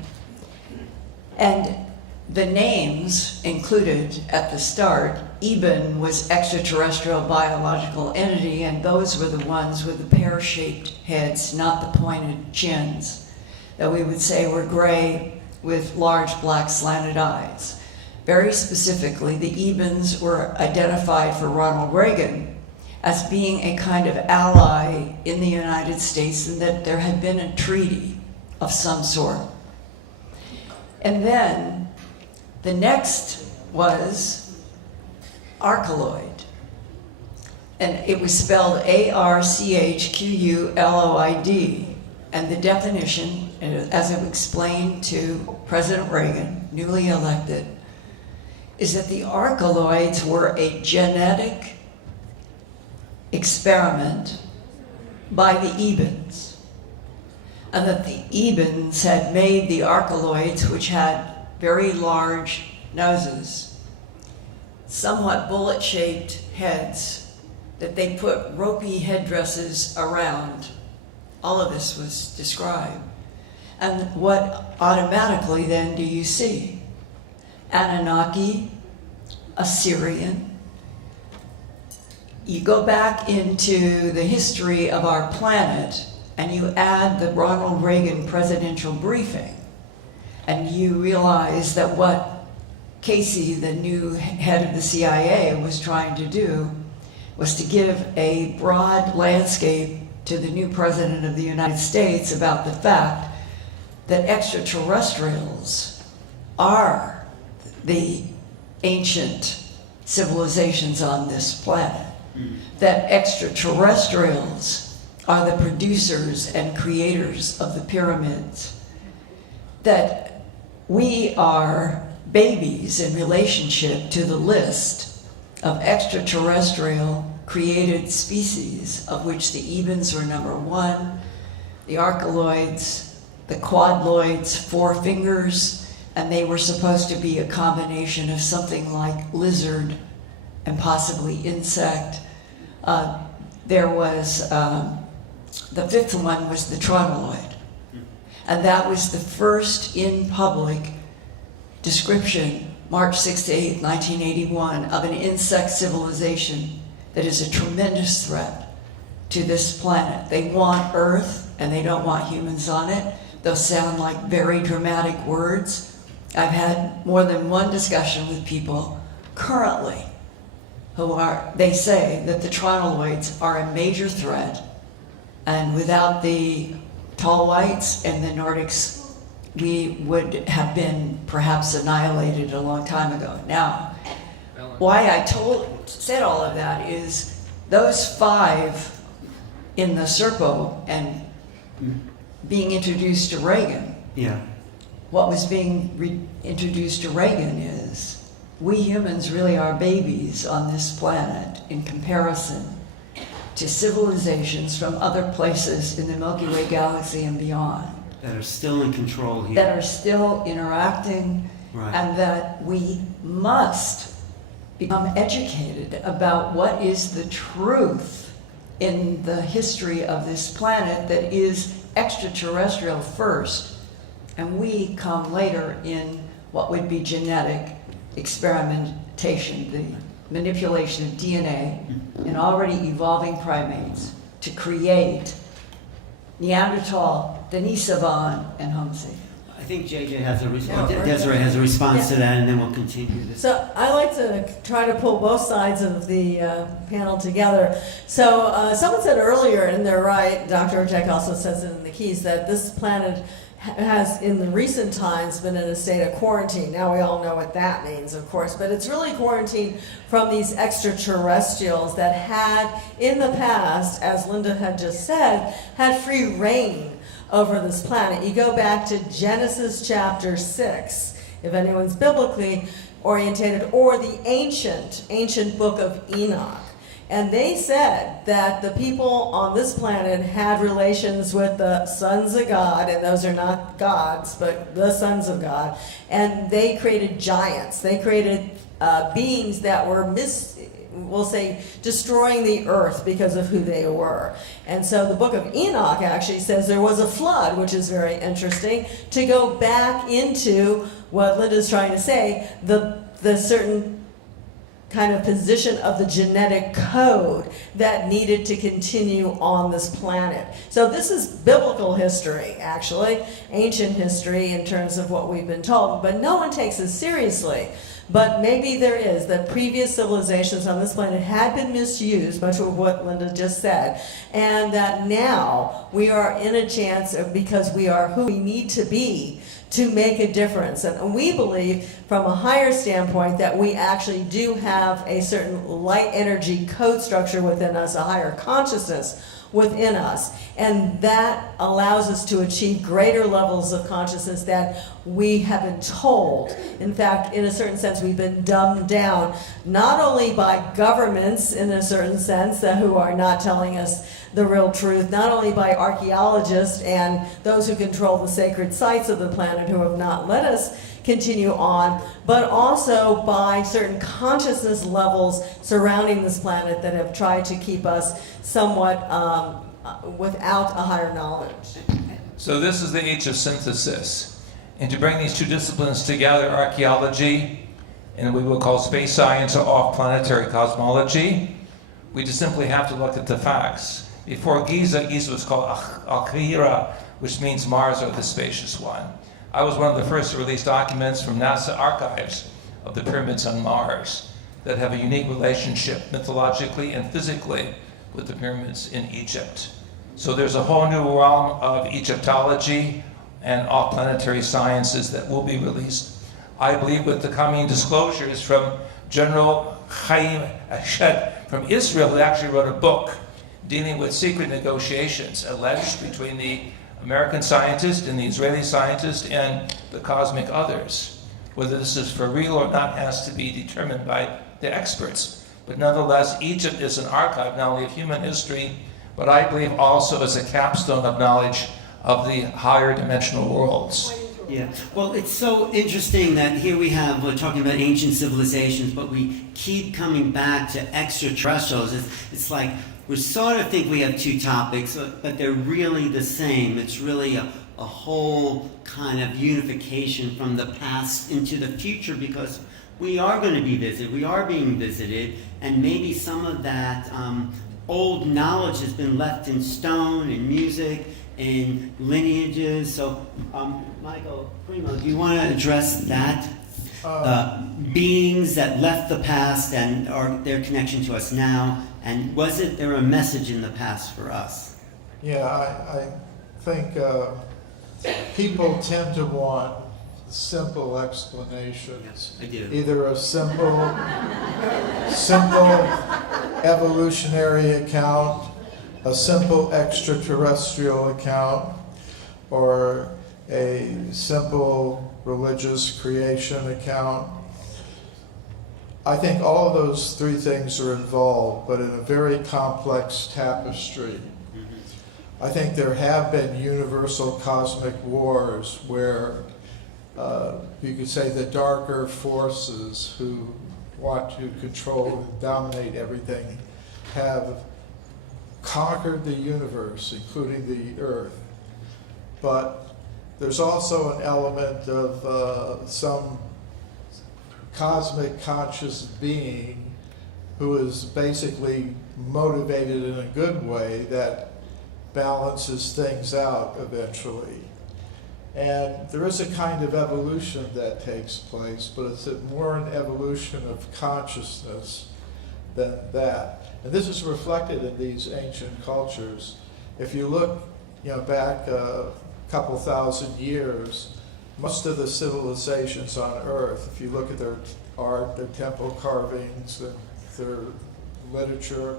And the names included at the start, Eben was extraterrestrial biological entity, and those were the ones with the pear-shaped heads, not the pointed chins, that we would say were gray with large black slanted eyes. Very specifically, the Ebens were identified for Ronald Reagan as being a kind of ally in the United States, and that there had been a treaty of some sort. And then the next was Archeloid, and it was spelled Archquuloid. and the definition, as I've explained to President Reagan, newly elected, is that the archeloids were a genetic experiment by the Ebens, and that the Ebens had made the archeloids, which had very large noses, somewhat bullet-shaped heads, that they put ropey headdresses around. All of this was described. And what automatically then do you see? Anunnaki, Assyrian. You go back into the history of our planet and you add the Ronald Reagan presidential briefing, and you realize that what Casey, the new head of the CIA, was trying to do was to give a broad landscape to the new president of the United States about the fact that extraterrestrials are the ancient civilizations on this planet, that extraterrestrials are the producers and creators of the pyramids, that we are babies in relationship to the list of extraterrestrial created species, of which the Ebens were number one, the archeloids, the quadloids, 4 fingers, and they were supposed to be a combination of something like lizard and possibly insect. There was, the 5th one was the tronoloid. And that was the first in public description, March 6 to 8, 1981, of an insect civilization that is a tremendous threat to this planet. They want Earth and they don't want humans on it. Those sound like very dramatic words. I've had more than one discussion with people currently they say that the tronoloids are a major threat, and without the tall whites and the Nordics, we would have been perhaps annihilated a long time ago. Now, why I said all of that is those 5 in the Serpo and being introduced to Reagan. Yeah. What was being introduced to Reagan is we humans really are babies on this planet in comparison to civilizations from other places in the Milky Way galaxy and beyond. That are still in control here. That are still interacting, Right. and that we must become educated about what is the truth in the history of this planet that is extraterrestrial first, and we come later in what would be genetic experimentation, the manipulation of DNA in already evolving primates to create Neanderthal, Denisovans, and Homo sapiens. I think JJ has a response. No, Desiree has a response Yeah. to that, and then we'll continue this. So I like to try to pull both sides of the panel together. So someone said earlier, and they're right, Dr. Hurtak also says it in the keys, that this planet has in the recent times been in a state of quarantine. Now we all know what that means, of course, but it's really quarantine from these extraterrestrials that had in the past, as Linda had just said, had free reign over this planet. You go back to Genesis chapter 6, if anyone's biblically orientated, or the ancient book of Enoch. And they said that the people on this planet had relations with the sons of God, and those are not gods, but the sons of God. And they created giants. They created beings that were we'll say, destroying the earth because of who they were. And so the book of Enoch actually says there was a flood, which is very interesting, to go back into what Linda's trying to say, the certain kind of position of the genetic code that needed to continue on this planet. So this is biblical history, actually, ancient history in terms of what we've been told, but no one takes it seriously. But maybe there is, that previous civilizations on this planet had been misused, much of what Linda just said, and that now we are in a chance, because we are who we need to be, to make a difference. And we believe, from a higher standpoint, that we actually do have a certain light energy code structure within us, a higher consciousness within us. And that allows us to achieve greater levels of consciousness that we have been told. In fact, in a certain sense, we've been dumbed down, not only by governments, in a certain sense, who are not telling us the real truth, not only by archaeologists and those who control the sacred sites of the planet who have not let us continue on, but also by certain consciousness levels surrounding this planet that have tried to keep us somewhat without a higher knowledge. So this is the age of synthesis. And to bring these two disciplines together, archaeology and we will call space science or off-planetary cosmology, we just simply have to look at the facts. Before Giza was called Al-Qahira, which means Mars or the spacious one. I was one of the first to release documents from NASA archives of the pyramids on Mars that have a unique relationship mythologically and physically with the pyramids in Egypt. So there's a whole new realm of Egyptology and off-planetary sciences that will be released, I believe, with the coming disclosures from General Chaim Ashed from Israel, who actually wrote a book dealing with secret negotiations alleged between the American scientist and the Israeli scientist and the cosmic others. Whether this is for real or not has to be determined by the experts. But nonetheless, Egypt is an archive not only of human history, but I believe also as a capstone of knowledge of the higher dimensional worlds. Yeah, well, it's so interesting that here we're talking about ancient civilizations, but we keep coming back to extraterrestrials. It's like we sort of think we have two topics, but they're really the same. It's really a whole kind of unification from the past into the future, because we are going to be visited, we are being visited, and maybe some of that old knowledge has been left in stone, in music, in lineages. So, Michael, Cremo, do you want to address that? Beings that left the past and their connection to us now, and was there a message in the past for us? Yeah, I think people tend to want simple explanations. Yes, I do. Either a simple evolutionary account, a simple extraterrestrial account, or a simple religious creation account. I think all of those three things are involved, but in a very complex tapestry. I think there have been universal cosmic wars where you could say the darker forces who want to control and dominate everything have conquered the universe, including the Earth. But there's also an element of some cosmic conscious being who is basically motivated in a good way that balances things out eventually. And there is a kind of evolution that takes place, but it's more an evolution of consciousness than that. And this is reflected in these ancient cultures. If you look, back a couple thousand years, most of the civilizations on Earth, if you look at their art, their temple carvings, their literature,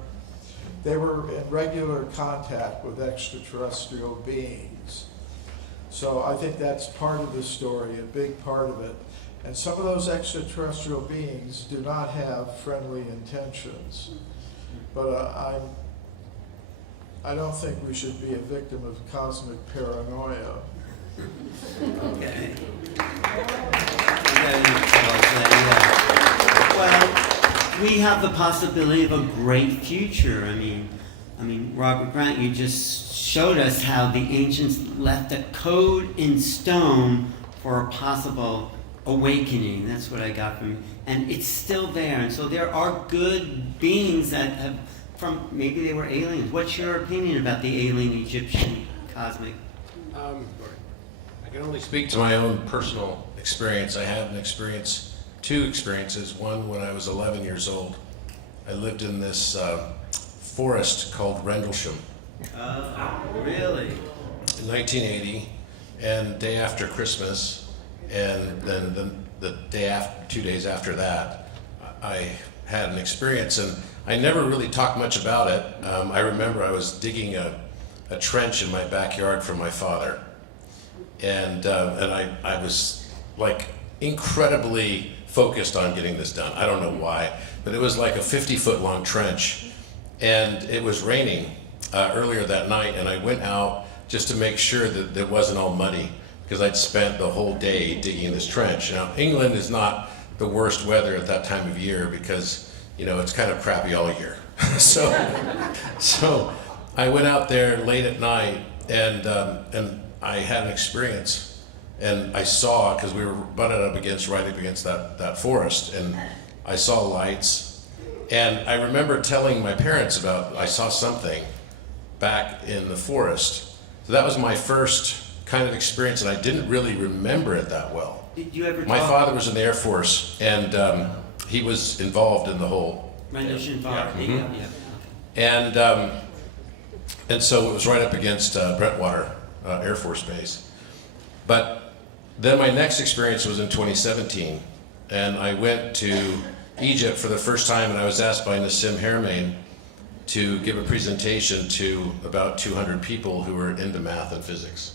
they were in regular contact with extraterrestrial beings. So I think that's part of the story, a big part of it. And some of those extraterrestrial beings do not have friendly intentions. But I don't think we should be a victim of cosmic paranoia. Okay. Well, we have the possibility of a great future. I mean, Robert Grant, you just showed us how the ancients left a code in stone for a possible awakening. That's what I got from you. And it's still there. And so there are good beings that have, maybe they were aliens. What's your opinion about the alien Egyptian cosmic? I can only speak to my own personal experience. I had two experiences. One when I was 11 years old. I lived in this forest called Rendlesham. Really? In 1980, and the day after Christmas, and then the day after, 2 days after that, I had an experience, and I never really talked much about it. I remember I was digging a trench in my backyard for my father, and I was like incredibly focused on getting this done. I don't know why, but it was like a 50-foot long trench, and it was raining earlier that night, and I went out just to make sure that it wasn't all muddy, because I'd spent the whole day digging this trench. Now, England is not the worst weather at that time of year because, you know, it's kind of crappy all year. So I went out there late at night, and I had an experience, and I saw, because we were butted up right up against that forest, and I saw lights, and I remember telling my parents about, I saw something back in the forest. So that was my first kind of experience, and I didn't really remember it that well. Did you ever My talk- father was in the Air Force, and he was involved in the whole. Rendition bar. Mhm. Yeah. And so it was right up against Brentwater Air Force Base. But then my next experience was in 2017, and I went to Egypt for the first time, and I was asked by Nassim Haramein to give a presentation to about 200 people who were into math and physics.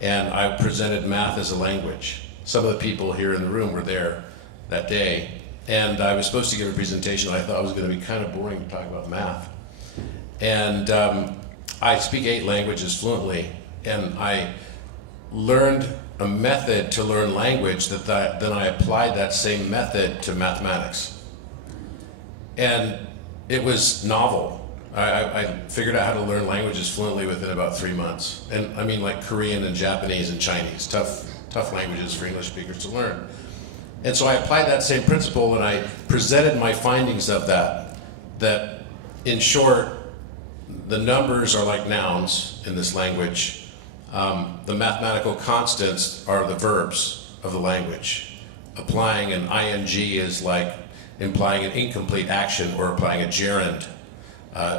And I presented math as a language. Some of the people here in the room were there that day, and I was supposed to give a presentation. I thought it was going to be kind of boring to talk about math. And I speak 8 languages fluently, and I learned a method to learn language then I applied that same method to mathematics. And it was novel. I figured out how to learn languages fluently within about 3 months. And I mean, like Korean and Japanese and Chinese, tough languages for English speakers to learn. And so I applied that same principle, and I presented my findings of that in short, the numbers are like nouns in this language. The mathematical constants are the verbs of the language. Applying an ing is like implying an incomplete action or applying a gerund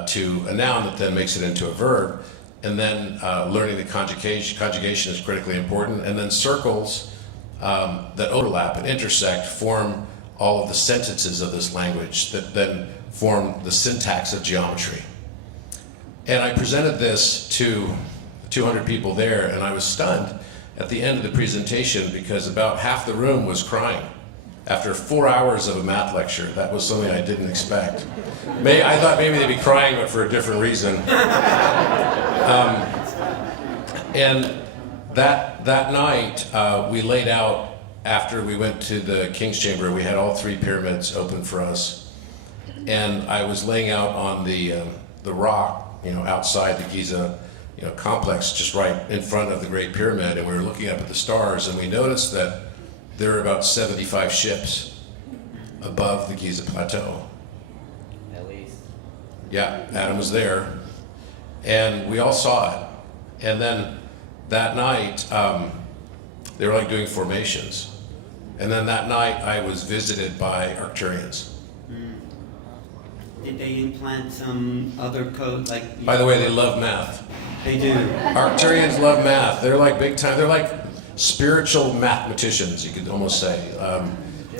to a noun that then makes it into a verb. And then learning the conjugation is critically important. And then circles that overlap and intersect form all of the sentences of this language that then form the syntax of geometry. And I presented this to 200 people there, and I was stunned at the end of the presentation because about half the room was crying. After 4 hours of a math lecture, that was something I didn't expect. I thought maybe they'd be crying, but for a different reason. And that night, we laid out, after we went to the King's Chamber, we had all 3 pyramids open for us. And I was laying out on the rock, outside the Giza, complex, just right in front of the Great Pyramid, and we were looking up at the stars, and we noticed that there were about 75 ships above the Giza Plateau. At least. Yeah, Adam was there, and we all saw it. And then that night, they were like doing formations. And then that night, I was visited by Arcturians. Did they implant some other code like? By the way, they love math. They do. Arcturians love math. They're like big time. They're like spiritual mathematicians, you could almost say.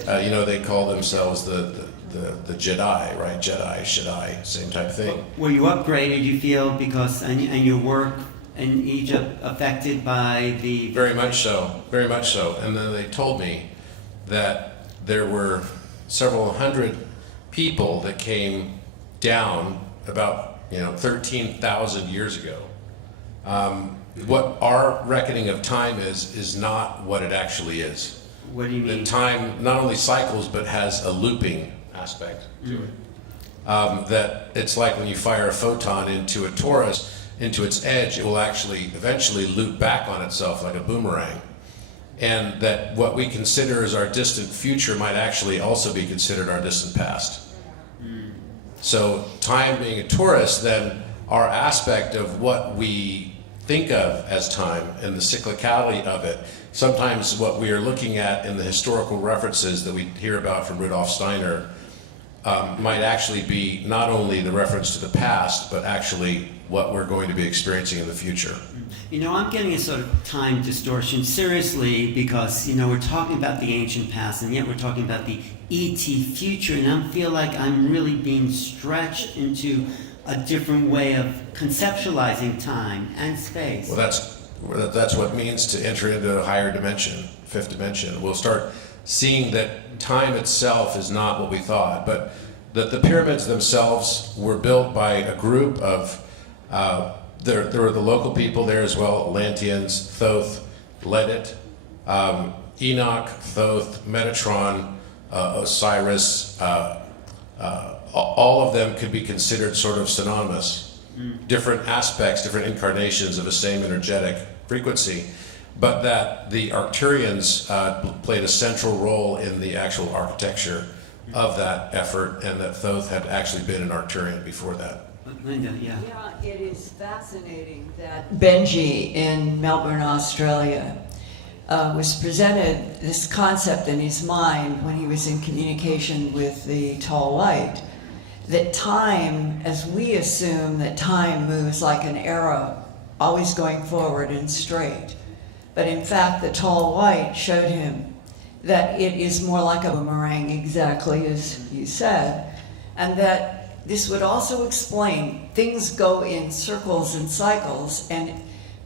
They call themselves the Jedi, right? Jedi, Shaddai, same type thing. Were you upgraded, you feel, because and your work in Egypt affected by the? Very much so, very much so. And then they told me that there were several hundred people that came down about 13,000 years ago. What our reckoning of time is not what it actually is. What do you mean? The time not only cycles but has a looping aspect to it. That it's like when you fire a photon into a torus, into its edge, it will actually eventually loop back on itself like a boomerang. And that what we consider as our distant future might actually also be considered our distant past. So time being a torus, then our aspect of what we think of as time and the cyclicality of it, sometimes what we are looking at in the historical references that we hear about from Rudolf Steiner might actually be not only the reference to the past, but actually what we're going to be experiencing in the future. You know, I'm getting a sort of time distortion seriously because, you know, we're talking about the ancient past and yet we're talking about the ET future, and I feel like I'm really being stretched into a different way of conceptualizing time and space. Well, that's what it means to enter into a higher dimension, fifth dimension. We'll start seeing that time itself is not what we thought, but that the pyramids themselves were built by a group of, there were the local people there as well, Atlanteans, Thoth, Ledet, Enoch, Thoth, Metatron, Osiris, all of them could be considered sort of synonymous. Different aspects, different incarnations of the same energetic frequency, but that the Arcturians played a central role in the actual architecture of that effort, and that Thoth had actually been an Arcturian before that. Linda, yeah. Yeah, it is fascinating that Benji in Melbourne, Australia, was presented this concept in his mind when he was in communication with the tall white, that time, as we assume that time moves like an arrow, always going forward and straight. But in fact, the tall white showed him that it is more like a boomerang, exactly as you said, and that this would also explain things go in circles and cycles, and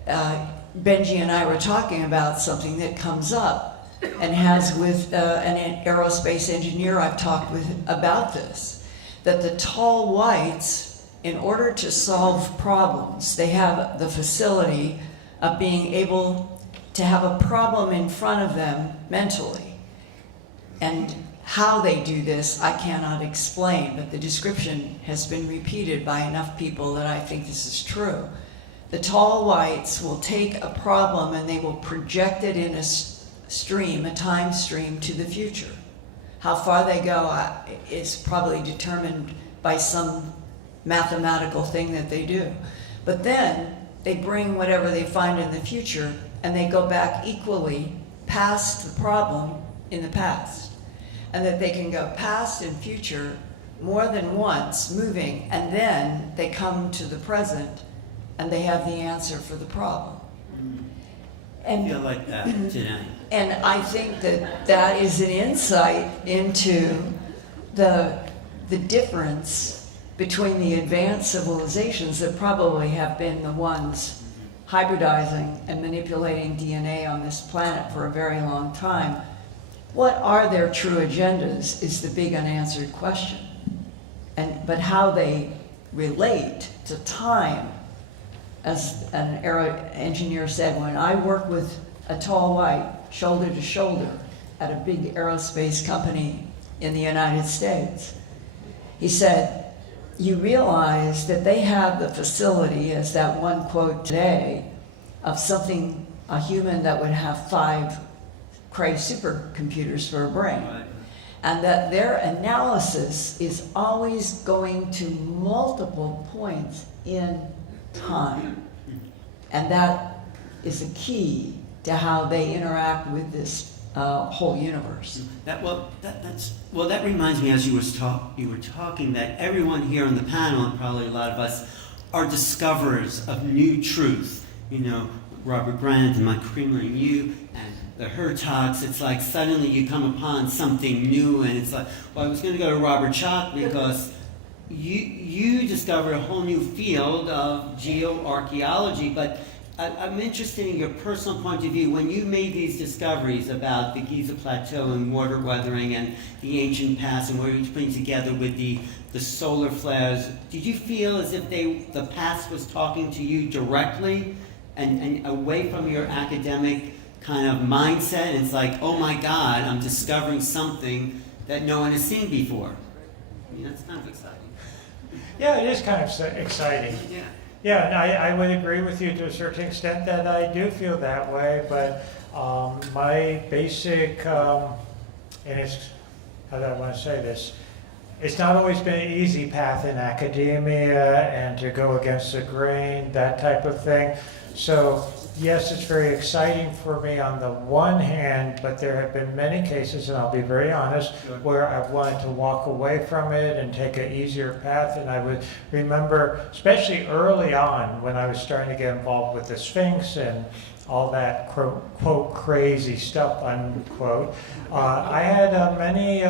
Benji and I were talking about something that comes up and has with an aerospace engineer I've talked with about this, that the tall whites, in order to solve problems, they have the facility of being able to have a problem in front of them mentally. And how they do this, I cannot explain, but the description has been repeated by enough people that I think this is true. The tall whites will take a problem and they will project it in a stream, a time stream, to the future. How far they go is probably determined by some mathematical thing that they do. But then they bring whatever they find in the future and they go back equally past the problem in the past. And that they can go past and future more than once, moving, and then they come to the present and they have the answer for the problem. I feel like that today. And I think that that is an insight into the difference between the advanced civilizations that probably have been the ones hybridizing and manipulating DNA on this planet for a very long time. What are their true agendas is the big unanswered question. But how they relate to time, as an aero engineer said, when I work with a tall white, shoulder to shoulder, at a big aerospace company in the United States, he said, you realize that they have the facility, as that one quote today, of something, a human that would have 5 Cray supercomputers for a brain. Right. And that their analysis is always going to multiple points in time. And that is a key to how they interact with this whole universe. That reminds me, as you were talking, that everyone here on the panel, and probably a lot of us, are discoverers of new truth. You know, Robert Grant and Mike Creamer and you, and the Hurtaks. It's like suddenly you come upon something new, and it's like, well, I was going to go to Robert Schoch because you discovered a whole new field of geoarchaeology, but I'm interested in your personal point of view. When you made these discoveries about the Giza Plateau and water weathering and the ancient past and what you're putting together with the solar flares, did you feel as if the past was talking to you directly and away from your academic kind of mindset? And it's like, oh my God, I'm discovering something that no one has seen before. I mean, that's kind of exciting. Yeah, it is kind of exciting. Yeah. Yeah, and I would agree with you to a certain extent that I do feel that way, but my basic, and it's, how do I want to say this? It's not always been an easy path in academia and to go against the grain, that type of thing. So yes, it's very exciting for me on the one hand, but there have been many cases, and I'll be very honest, where I've wanted to walk away from it and take an easier path. And I would remember, especially early on, when I was starting to get involved with the Sphinx and all that quote crazy stuff, unquote. I had many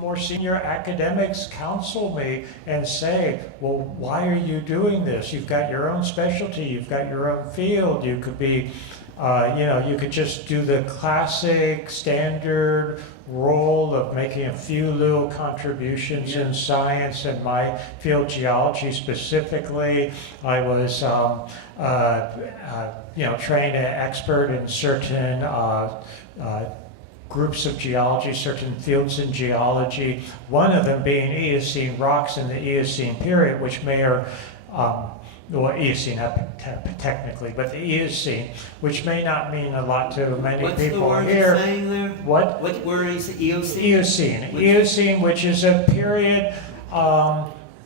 more senior academics counsel me and say, well, why are you doing this? You've got your own specialty, you've got your own field, you could be, you could just do the classic standard role of making a few little contributions in science. In my field, geology specifically, I was trained an expert in certain groups of geology, certain fields in geology, one of them being Eocene rocks in the Eocene period, which may Eocene, not technically, but the Eocene, which may not mean a lot to many What's people the word here. you're saying there? What? What word is it? Eocene? Eocene. Eocene, which is a period,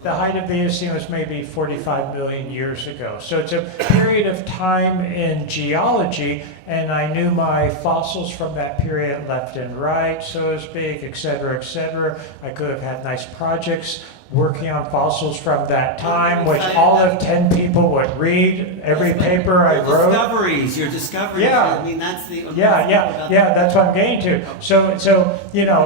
the height of the Eocene was maybe 45 million years ago. So it's a period of time in geology, and I knew my fossils from that period left and right, so to speak, et cetera, et cetera. I could have had nice projects working on fossils from that time, which all of 10 people would read every paper I wrote. Your discoveries. Yeah. I mean, that's the. Yeah, that's what I'm getting to. So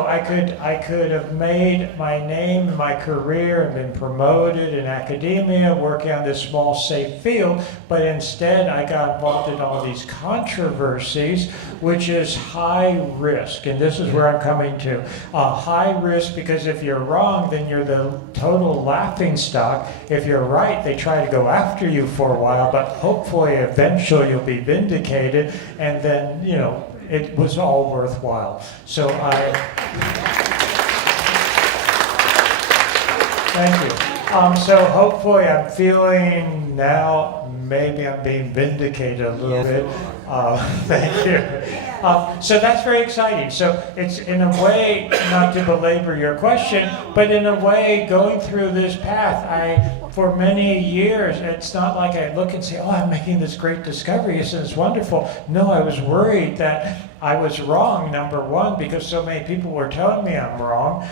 I could have made my name and my career and been promoted in academia, working on this small, safe field, but instead I got involved in all these controversies, which is high risk, and this is where I'm coming to. High risk because if you're wrong, then you're the total laughingstock. If you're right, they try to go after you for a while, but hopefully eventually you'll be vindicated, and then, it was all worthwhile. So thank you. So hopefully I'm feeling now, maybe I'm being vindicated a little bit. Thank you. So that's very exciting. So it's in a way, not to belabor your question, but in a way going through this path, for many years, it's not like I look and say, oh, I'm making this great discovery, isn't this wonderful? No, I was worried that I was wrong, number one, because so many people were telling me I'm wrong.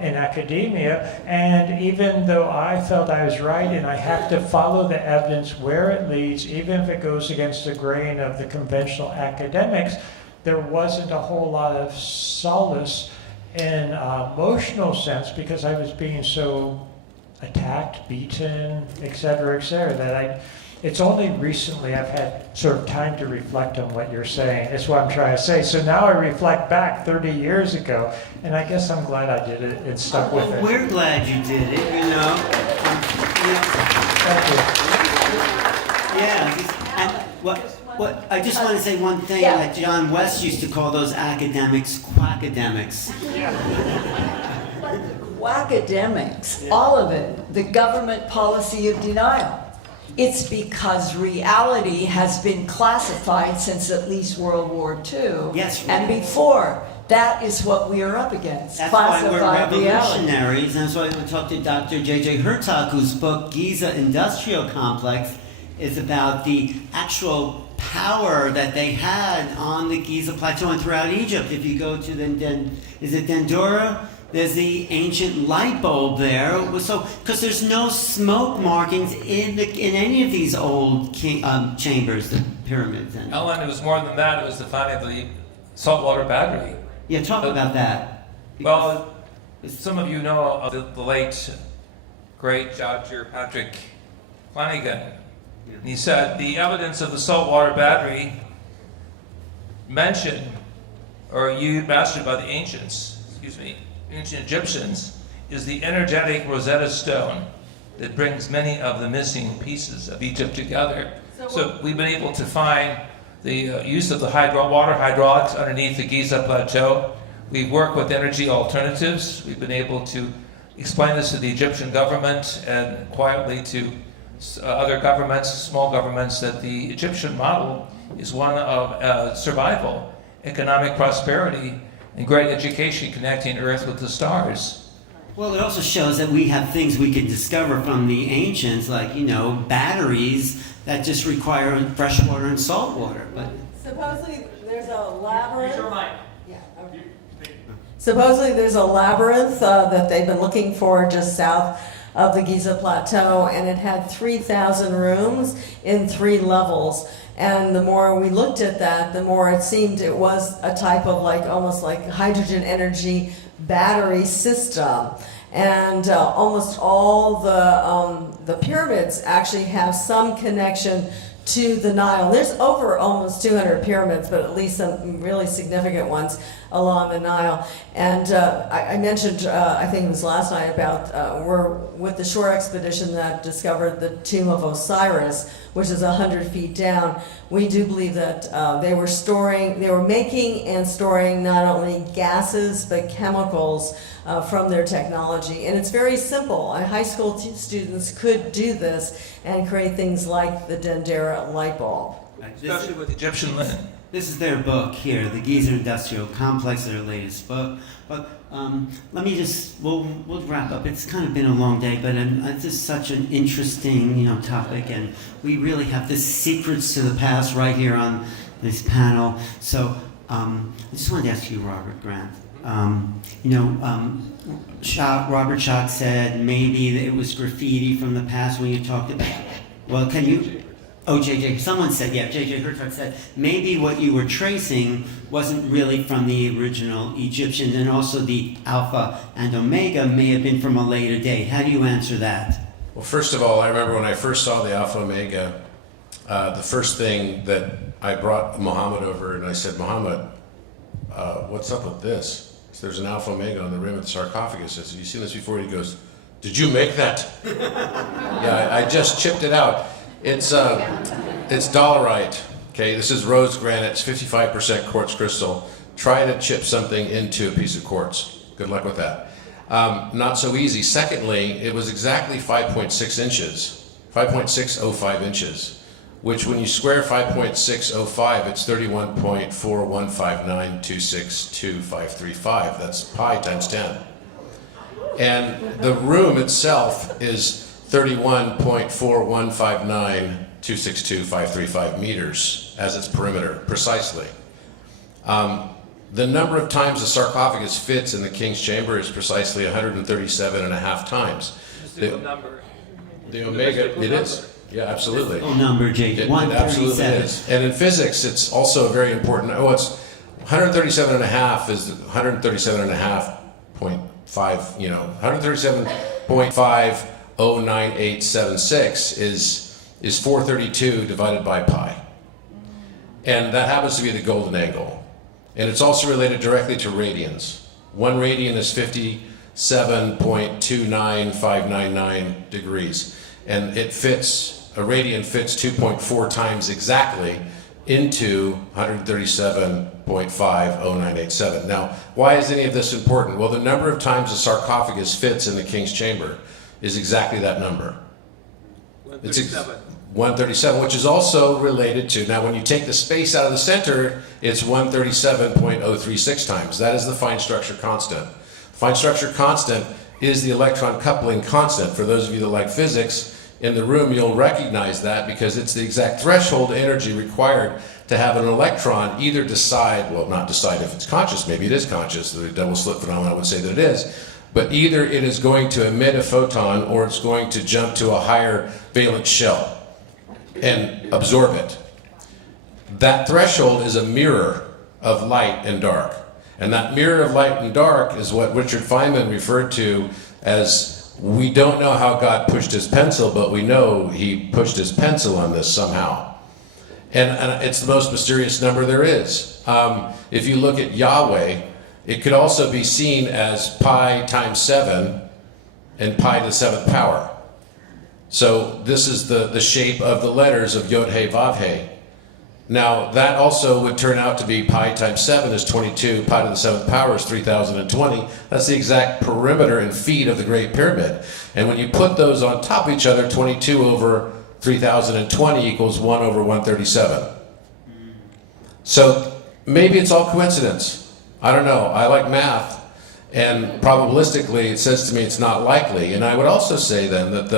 In academia, and even though I felt I was right and I have to follow the evidence where it leads, even if it goes against the grain of the conventional academics, there wasn't a whole lot of solace in emotional sense because I was being so attacked, beaten, et cetera, that it's only recently I've had sort of time to reflect on what you're saying. That's what I'm trying to say. So now I reflect back 30 years ago, and I guess I'm glad I did it and stuck with it. We're glad you did it, Thank you. Yeah. And I just want to say one thing that John West used to call those academics quackademics. Quackademics, all of it, the government policy of denial. It's because reality has been classified since at least World War II. Yes. And before. That is what we are up against. That's why we're revolutionaries. Reality. And that's why we talked to Dr. J.J. Hurtak, whose book Giza Industrial Complex is about the actual power that they had on the Giza Plateau and throughout Egypt. If you go to Dendora? There's the ancient light bulb there. So, because there's no smoke markings in any of these old chambers, the pyramids. Ellen, it was more than that. It was the finding of the saltwater battery. Yeah, talk about that. Well, some of you know of the late, great Dr. Patrick Flanagan. Yeah. He said the evidence of the saltwater battery mentioned or mastered by the ancient Egyptians is the energetic Rosetta Stone that brings many of the missing pieces of Egypt together. So we've been able to find the use of the water hydraulics underneath the Giza Plateau. We've worked with energy alternatives. We've been able to explain this to the Egyptian government and quietly to other governments, small governments, that the Egyptian model is one of survival, economic prosperity, and great education connecting Earth with the stars. Well, it also shows that we have things we could discover from the ancients, like, you know, batteries that just require fresh water and salt water. But Supposedly there's a labyrinth. Yeah, okay. Supposedly there's a labyrinth that they've been looking for just south of the Giza Plateau, and it had 3,000 rooms in 3 levels. And the more we looked at that, the more it seemed it was a type of like almost like hydrogen energy battery system. And almost all the pyramids actually have some connection to the Nile. There's over almost 200 pyramids, but at least some really significant ones along the Nile. And I mentioned, I think it was last night, about we're with the shore expedition that discovered the tomb of Osiris, which is 100 feet down. We do believe that they were making and storing not only gases, but chemicals from their technology. And it's very simple. High school students could do this and create things like the Dendera light bulb. Especially with Egyptian linen. this is their book here, the Giza Industrial Complex, their latest book. But let me just, we'll wrap up. It's kind of been a long day, but it's just such an interesting, topic, and we really have the secrets to the past right here on this panel. So I just wanted to ask you, Robert Grant. Robert Schoch said maybe it was graffiti from the past when you talked about. Well, can you? Oh, someone said, yeah, J.J. Hurtak said, maybe what you were tracing wasn't really from the original Egyptians, and also the Alpha and Omega may have been from a later date. How do you answer that? Well, first of all, I remember when I first saw the Alpha Omega, the first thing that I brought Muhammad over, and I said, Muhammad, what's up with this? So there's an Alpha Omega on the rim of the sarcophagus. I said, you seen this before? He goes, did you make that? Yeah, I just chipped it out. It's dolerite. Okay, this is rose granite. It's 55% quartz crystal. Try to chip something into a piece of quartz. Good luck with that. Not so easy. Secondly, it was exactly 5.6 inches, 5.605 inches, which when you square 5.605, it's 31.4159262.535. That's pi times 10. And the room itself is 31.4159262.535 meters as its perimeter, precisely. The number of times the sarcophagus fits in the king's chamber is precisely 137.5 times. The Omega, it is. Yeah, absolutely. Oh, number, J. It absolutely is. And in physics, it's also very important. Oh, it's 137.5 is 137.5.5, 137.509.876 is 432 divided by pi. And that happens to be the golden angle. And it's also related directly to radians. 1 radian is 57.29599 degrees. And it fits, a radian fits 2.4 times exactly into 137.50987. Now, why is any of this important? Well, the number of times the sarcophagus fits in the king's chamber is exactly that number. 137. 137, which is also related to, now when you take the space out of the center, it's 137.036 times. That is the fine structure constant. Fine structure constant is the electron coupling constant. For those of you that like physics, in the room you'll recognize that because it's the exact threshold energy required to have an electron either decide, well, not decide if it's conscious, maybe it is conscious, the double slit phenomenon would say that it is, but either it is going to emit a photon or it's going to jump to a higher valence shell and absorb it. That threshold is a mirror of light and dark. And that mirror of light and dark is what Richard Feynman referred to as, we don't know how God pushed his pencil, but we know he pushed his pencil on this somehow. And it's the most mysterious number there is. If you look at Yahweh, it could also be seen as pi times 7 and pi to the 7th power. So this is the shape of the letters of Yod He Vav He. Now that also would turn out to be pi times 7 is 22, pi to the 7th power is 3020. That's the exact perimeter and feet of the Great Pyramid. And when you put those on top of each other, 22 over 3020 equals 1 over 137. So maybe it's all coincidence. I don't know. I like math. And probabilistically, it says to me it's not likely. And I would also say then that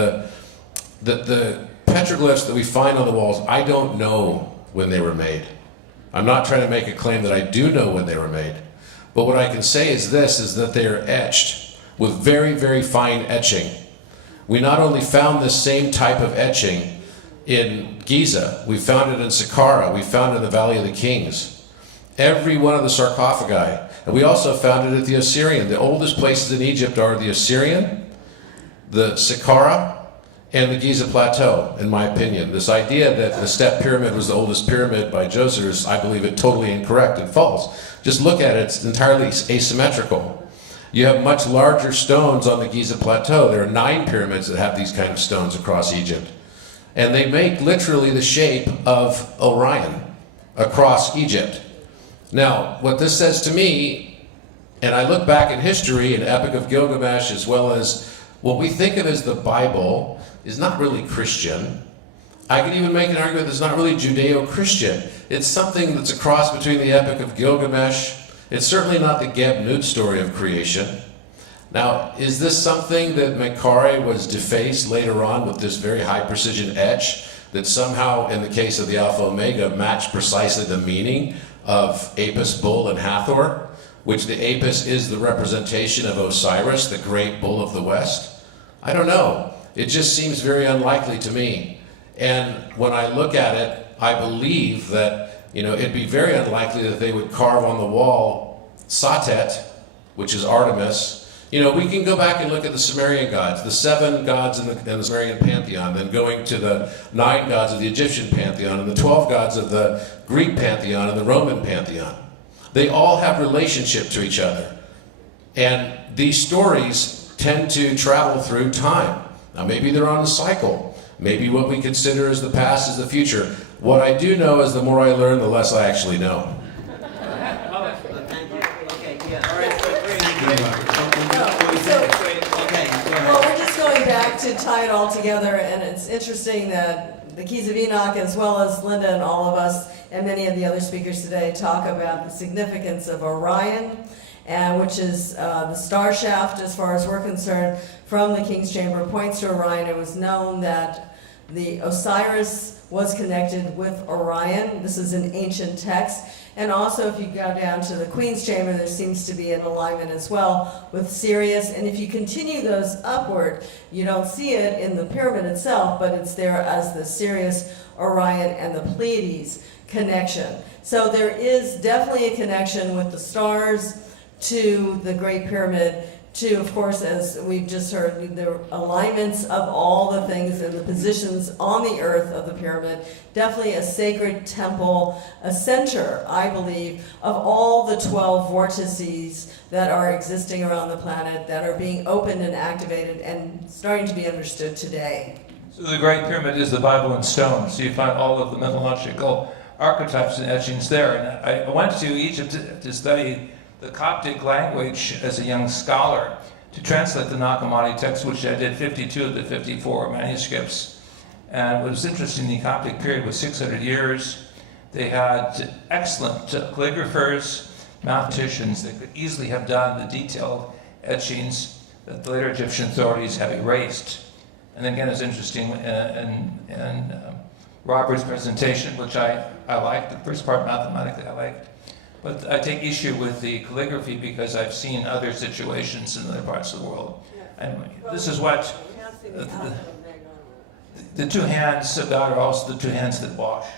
the petroglyphs that we find on the walls, I don't know when they were made. I'm not trying to make a claim that I do know when they were made. But what I can say is this, is that they are etched with very, very fine etching. We not only found this same type of etching in Giza, we found it in Saqqara, we found it in the Valley of the Kings. Every one of the sarcophagi. And we also found it at the Assyrian. The oldest places in Egypt are the Assyrian, the Saqqara, and the Giza Plateau, in my opinion. This idea that the Step Pyramid was the oldest pyramid by Djoser is, I believe, it totally incorrect and false. Just look at it, it's entirely asymmetrical. You have much larger stones on the Giza Plateau. There are 9 pyramids that have these kind of stones across Egypt. And they make literally the shape of Orion across Egypt. Now, what this says to me, and I look back in history, in Epic of Gilgamesh, as well as what we think of as the Bible, is not really Christian. I could even make an argument that's not really Judeo-Christian. It's something that's a cross between the Epic of Gilgamesh. It's certainly not the Geb-Nut story of creation. Now, is this something that Cory was defaced later on with this very high precision etch that somehow, in the case of the Alpha Omega, matched precisely the meaning of Apis, Bull, and Hathor, which the Apis is the representation of Osiris, the great bull of the West? I don't know. It just seems very unlikely to me. And when I look at it, I believe that, it'd be very unlikely that they would carve on the wall Satet, which is Artemis. We can go back and look at the Sumerian gods, the 7 gods in the Sumerian pantheon, then going to the 9 gods of the Egyptian pantheon, and the 12 gods of the Greek pantheon and the Roman pantheon. They all have relationship to each other. And these stories tend to travel through time. Now, maybe they're on a cycle. Maybe what we consider as the past is the future. What I do know is the more I learn, the less I actually know. Well, we're just going back to tie it all together, and it's interesting that the Keys of Enoch, as well as Linda and all of us, and many of the other speakers today, talk about the significance of Orion, which is the star shaft, as far as we're concerned, from the King's Chamber, points to Orion. It was known that the Osiris was connected with Orion. This is an ancient text. And also, if you go down to the Queen's Chamber, there seems to be an alignment as well with Sirius. And if you continue those upward, you don't see it in the pyramid itself, but it's there as the Sirius, Orion, and the Pleiades connection. So there is definitely a connection with the stars to the Great Pyramid, to, of course, as we've just heard, the alignments of all the things and the positions on the earth of the pyramid. Definitely a sacred temple, a center, I believe, of all the 12 vortices that are existing around the planet, that are being opened and activated and starting to be understood today. So the Great Pyramid is the Bible in stone. So you find all of the mythological archetypes and etchings there. And I went to Egypt to study the Coptic language as a young scholar, to translate the Nag Hammadi text, which I did 52 of the 54 manuscripts. And what was interesting, the Coptic period was 600 years. They had excellent calligraphers, mathematicians that could easily have done the detailed etchings that the later Egyptian authorities have erased. And again, it's interesting in Robert's presentation, which I liked, the first part mathematically I liked. But I take issue with the calligraphy because I've seen other situations in other parts of the world. And this is what the 2 hands of God are also the 2 hands that wash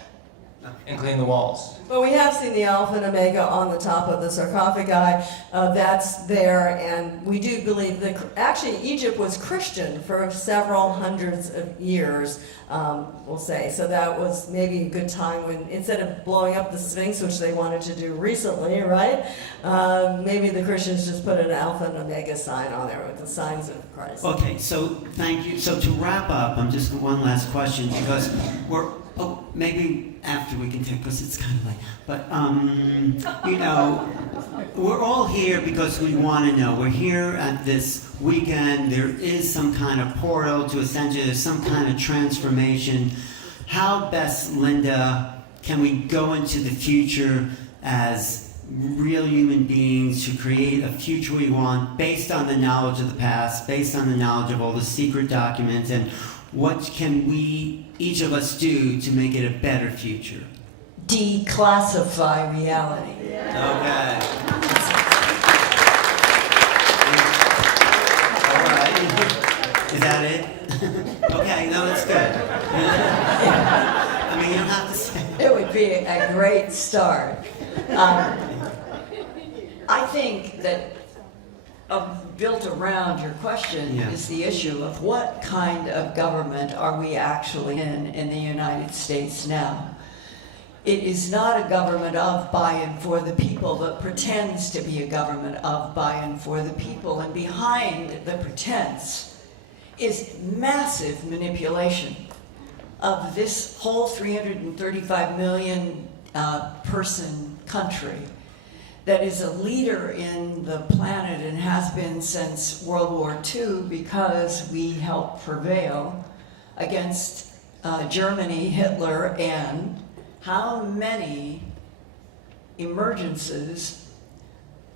and clean the walls. But we have seen the Alpha and Omega on the top of the sarcophagi. That's there, and we do believe that actually Egypt was Christian for several hundreds of years, we'll say. So that was maybe a good time when, instead of blowing up the Sphinx, which they wanted to do recently, right? Maybe the Christians just put an Alpha and Omega sign on there with the signs of Christ. Okay, so thank you. So to wrap up, I'm just one last question, because maybe after we can take, because it's kind of late. But, we're all here because we want to know. We're here at this weekend. There is some kind of portal to ascension. There's some kind of transformation. How best, Linda, can we go into the future as real human beings to create a future we want based on the knowledge of the past, based on the knowledge of all the secret documents, and what can we, each of us, do to make it a better future? Declassify reality. Okay. All right. Is that it? Okay, no, that's good. I mean, you don't have to say. It would be a great start. I think that built around your question is the issue of what kind of government are we actually in the United States now? It is not a government of, by, and for the people, but pretends to be a government of, by, and for the people. And behind the pretense is massive manipulation of this whole 335 million person country that is a leader in the planet and has been since World War II because we helped prevail against Germany, Hitler, and how many emergences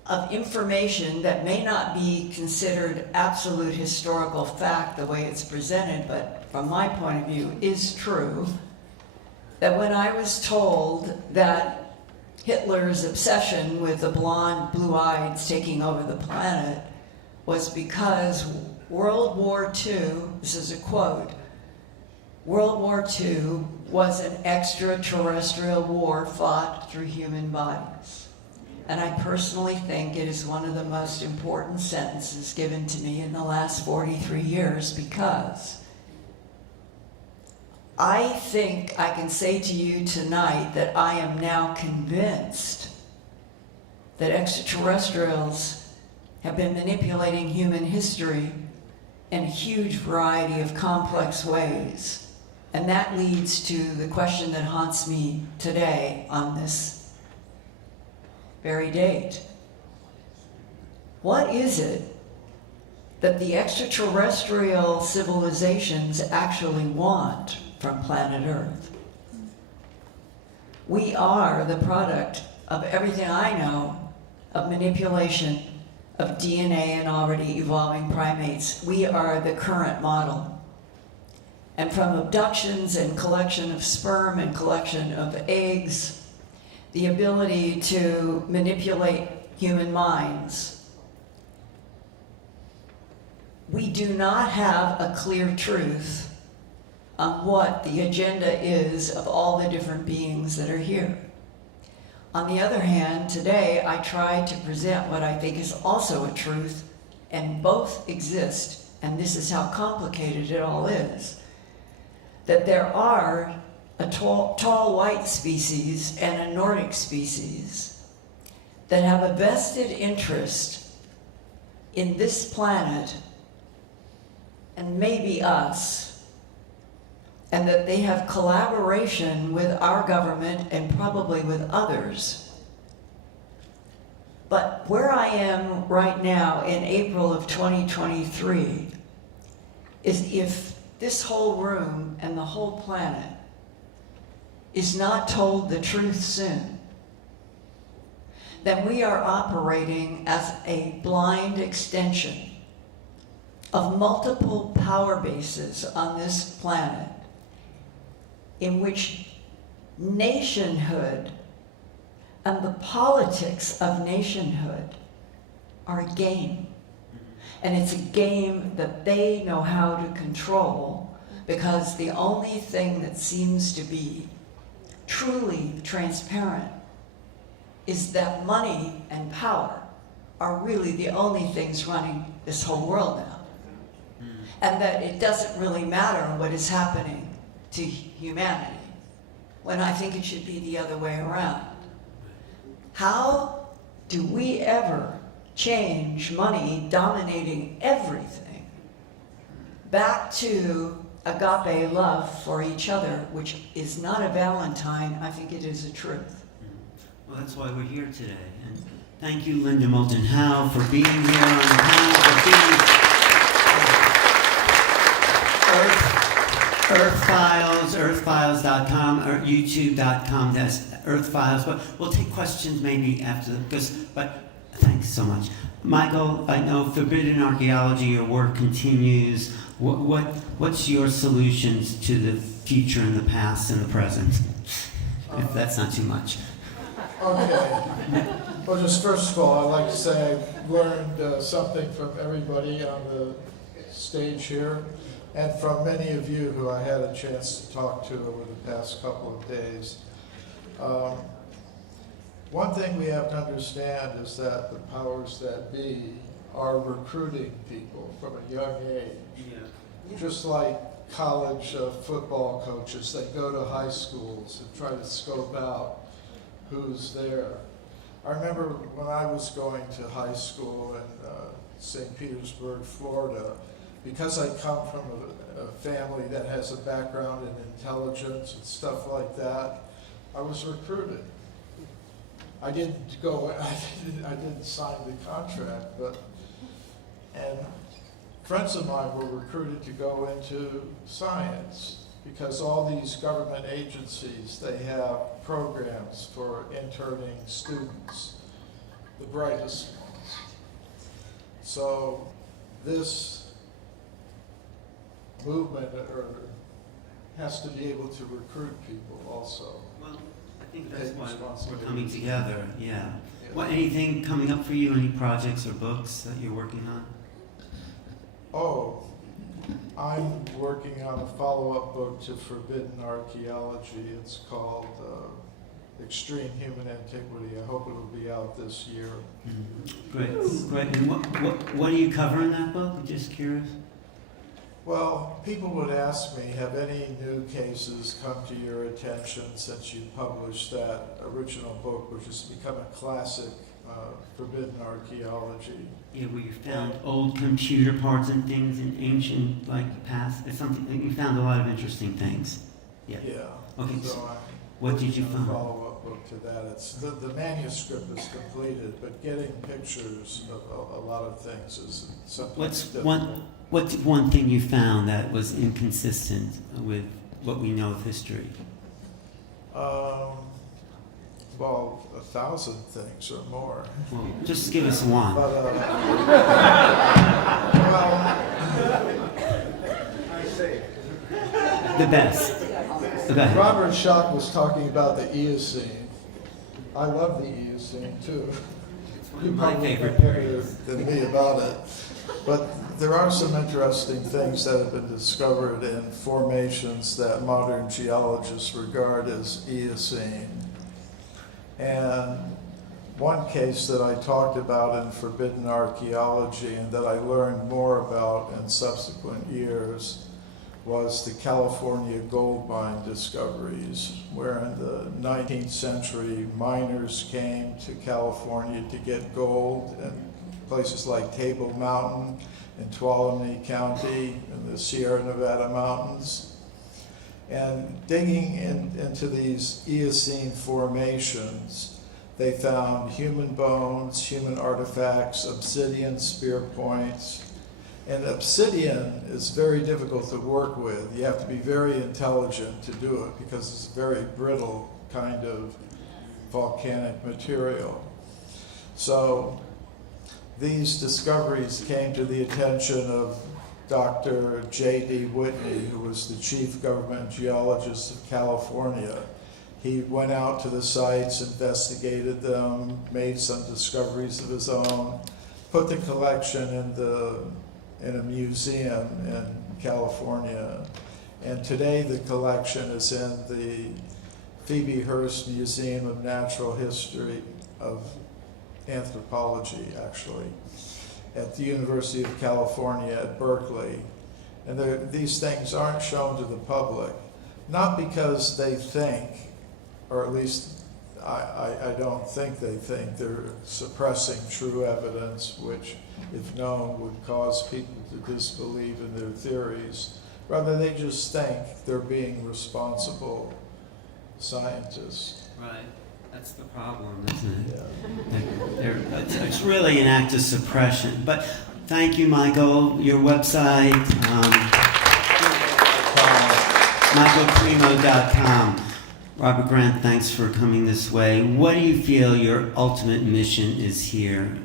of information that may not be considered absolute historical fact the way it's presented, but from my point of view is true, that when I was told that Hitler's obsession with the blonde, blue-eyed taking over the planet was because World War II, this is a quote, World War II was an extraterrestrial war fought through human bodies. And I personally think it is one of the most important sentences given to me in the last 43 years because I think I can say to you tonight that I am now convinced that extraterrestrials have been manipulating human history in a huge variety of complex ways. And that leads to the question that haunts me today on this very date. What is it that the extraterrestrial civilizations actually want from planet Earth? We are the product of everything I know of manipulation of DNA and already evolving primates. We are the current model. And from abductions and collection of sperm and collection of eggs, the ability to manipulate human minds, we do not have a clear truth on what the agenda is of all the different beings that are here. On the other hand, today I tried to present what I think is also a truth, and both exist, and this is how complicated it all is. That there are a tall white species and a Nordic species that have a vested interest in this planet and maybe us, and that they have collaboration with our government and probably with others. But where I am right now in April of 2023 is if this whole room and the whole planet is not told the truth soon, then we are operating as a blind extension of multiple power bases on this planet in which nationhood and the politics of nationhood are a game. And it's a game that they know how to control because the only thing that seems to be truly transparent is that money and power are really the only things running this whole world now. And that it doesn't really matter what is happening to humanity, when I think it should be the other way around. How do we ever change money dominating everything back to agape love for each other, which is not a Valentine, I think it is a truth. Well, that's why we're here today. And thank you, Linda Moulton Howe, for being here on the panel, for being Earth Files, earthfiles.com, or youtube.com, that's Earth Files. But we'll take questions maybe after, but thanks so much. Michael, I know Forbidden Archaeology, your work continues. What's your solutions to the future and the past and the present? If that's not too much. Okay. Well, just first of all, I'd like to say I've learned something from everybody on the stage here, and from many of you who I had a chance to talk to over the past couple of days. One thing we have to understand is that the powers that be are recruiting people from a young age. Yeah. Just like college football coaches, they go to high schools and try to scope out who's there. I remember when I was going to high school in St. Petersburg, Florida, because I come from a family that has a background in intelligence and stuff like that, I was recruited. I didn't sign the contract, and friends of mine were recruited to go into science because all these government agencies, they have programs for interning students, the brightest ones. So this movement has to be able to recruit people also. Well, I think that's why we're coming together, yeah. What, anything coming up for you? Any projects or books that you're working on? Oh, I'm working on a follow-up book to Forbidden Archaeology. It's called Extreme Human Antiquity. I hope it'll be out this year. Mm-hmm. Great. And what do you cover in that book? I'm just curious. Well, people would ask me, have any new cases come to your attention since you published that original book, which has become a classic, Forbidden Archaeology? Yeah, where you found old computer parts and things in ancient, like, past, or something. You found a lot of interesting things. Yeah. Yeah. Okay. So What did you find? A follow-up book to that. It's the manuscript is completed, but getting pictures of a lot of things is sometimes difficult. What's one thing you found that was inconsistent with what we know of history? Well, 1,000 things or more. Well, just give us one. But, The best. Robert Schoch was talking about the Eocene. I love the Eocene too. It's one You of my probably favorite know better periods. than me about it. But there are some interesting things that have been discovered in formations that modern geologists regard as Eocene. And one case that I talked about in Forbidden Archaeology and that I learned more about in subsequent years was the California gold mine discoveries, where in the 19th century miners came to California to get gold in places like Table Mountain in Tuolumne County in the Sierra Nevada mountains. And digging into these Eocene formations, they found human bones, human artifacts, obsidian spear points. And obsidian is very difficult to work with. You have to be very intelligent to do it because it's a very brittle kind of volcanic material. So these discoveries came to the attention of Dr. J.D. Whitley, who was the chief government geologist of California. He went out to the sites, investigated them, made some discoveries of his own, put the collection in a museum in California. And today the collection is in the Phoebe Hearst Museum of Natural History, of Anthropology, actually, at the University of California at Berkeley. And these things aren't shown to the public, not because they think, or at least I don't think they think they're suppressing true evidence, which, if known, would cause people to disbelieve in their theories. Rather, they just think they're being responsible scientists. Right. That's the problem, isn't it? Yeah. It's really an act of suppression. But thank you, Michael. Your website. michaelcremo.com. Robert Grant, thanks for coming this way. What do you feel your ultimate mission is here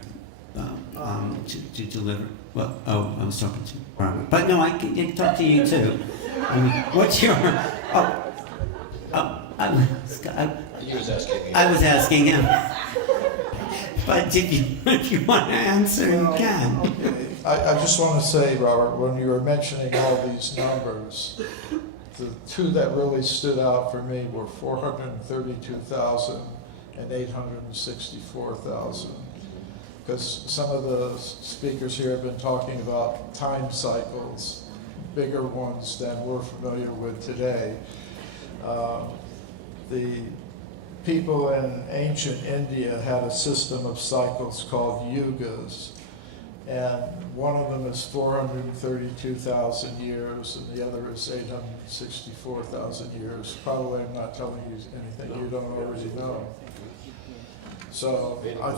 to deliver? Well, I was talking to Robert, but no, I can talk to you too. What's your? I was asking him. But if you want to answer, you can. Okay. I just want to say, Robert, when you were mentioning all these numbers, the two that really stood out for me were 432,000 and 864,000. Because some of the speakers here have been talking about time cycles, bigger ones than we're familiar with today. The people in ancient India had a system of cycles called yugas, and one of them is 432,000 years, and the other is 864,000 years. Probably I'm not telling you anything you don't already know. So I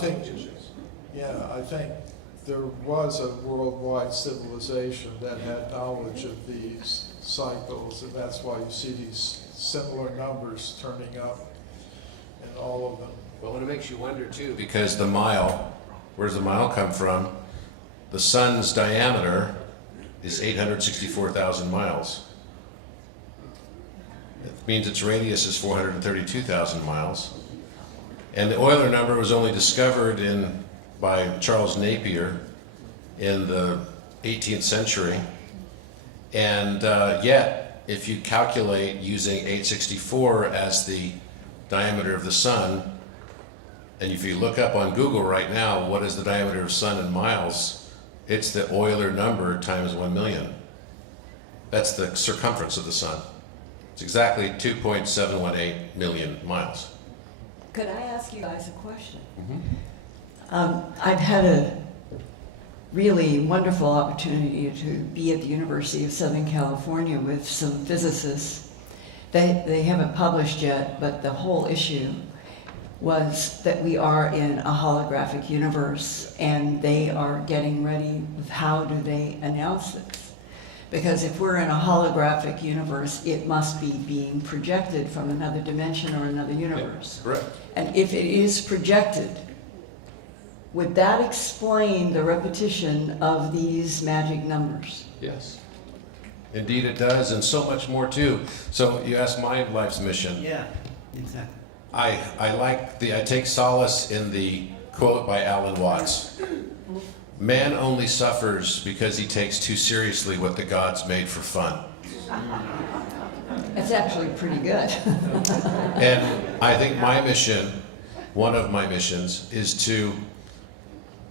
think there was a worldwide civilization that had knowledge of these cycles, and that's why you see these similar numbers turning up in all of them. Well, and it makes you wonder too, because the mile, where does the mile come from? The sun's diameter is 864,000 miles. It means its radius is 432,000 miles. And the Euler number was only discovered by Charles Napier in the 18th century. And yet, if you calculate using 864 as the diameter of the sun, and if you look up on Google right now, what is the diameter of the sun in miles? It's the Euler number times 1 million. That's the circumference of the sun. It's exactly 2.718 million miles. Could I ask you guys a question? Mm-hmm. I've had a really wonderful opportunity to be at the University of Southern California with some physicists. They haven't published yet, but the whole issue was that we are in a holographic universe, and they are getting ready with how do they announce this. Because if we're in a holographic universe, it must be being projected from another dimension or another universe. Correct. And if it is projected, would that explain the repetition of these magic numbers? Yes. Indeed it does, and so much more too. So you asked my life's mission. Yeah, exactly. I take solace in the quote by Alan Watts. Man only suffers because he takes too seriously what the gods made for fun. That's actually pretty good. And I think my mission, one of my missions, is to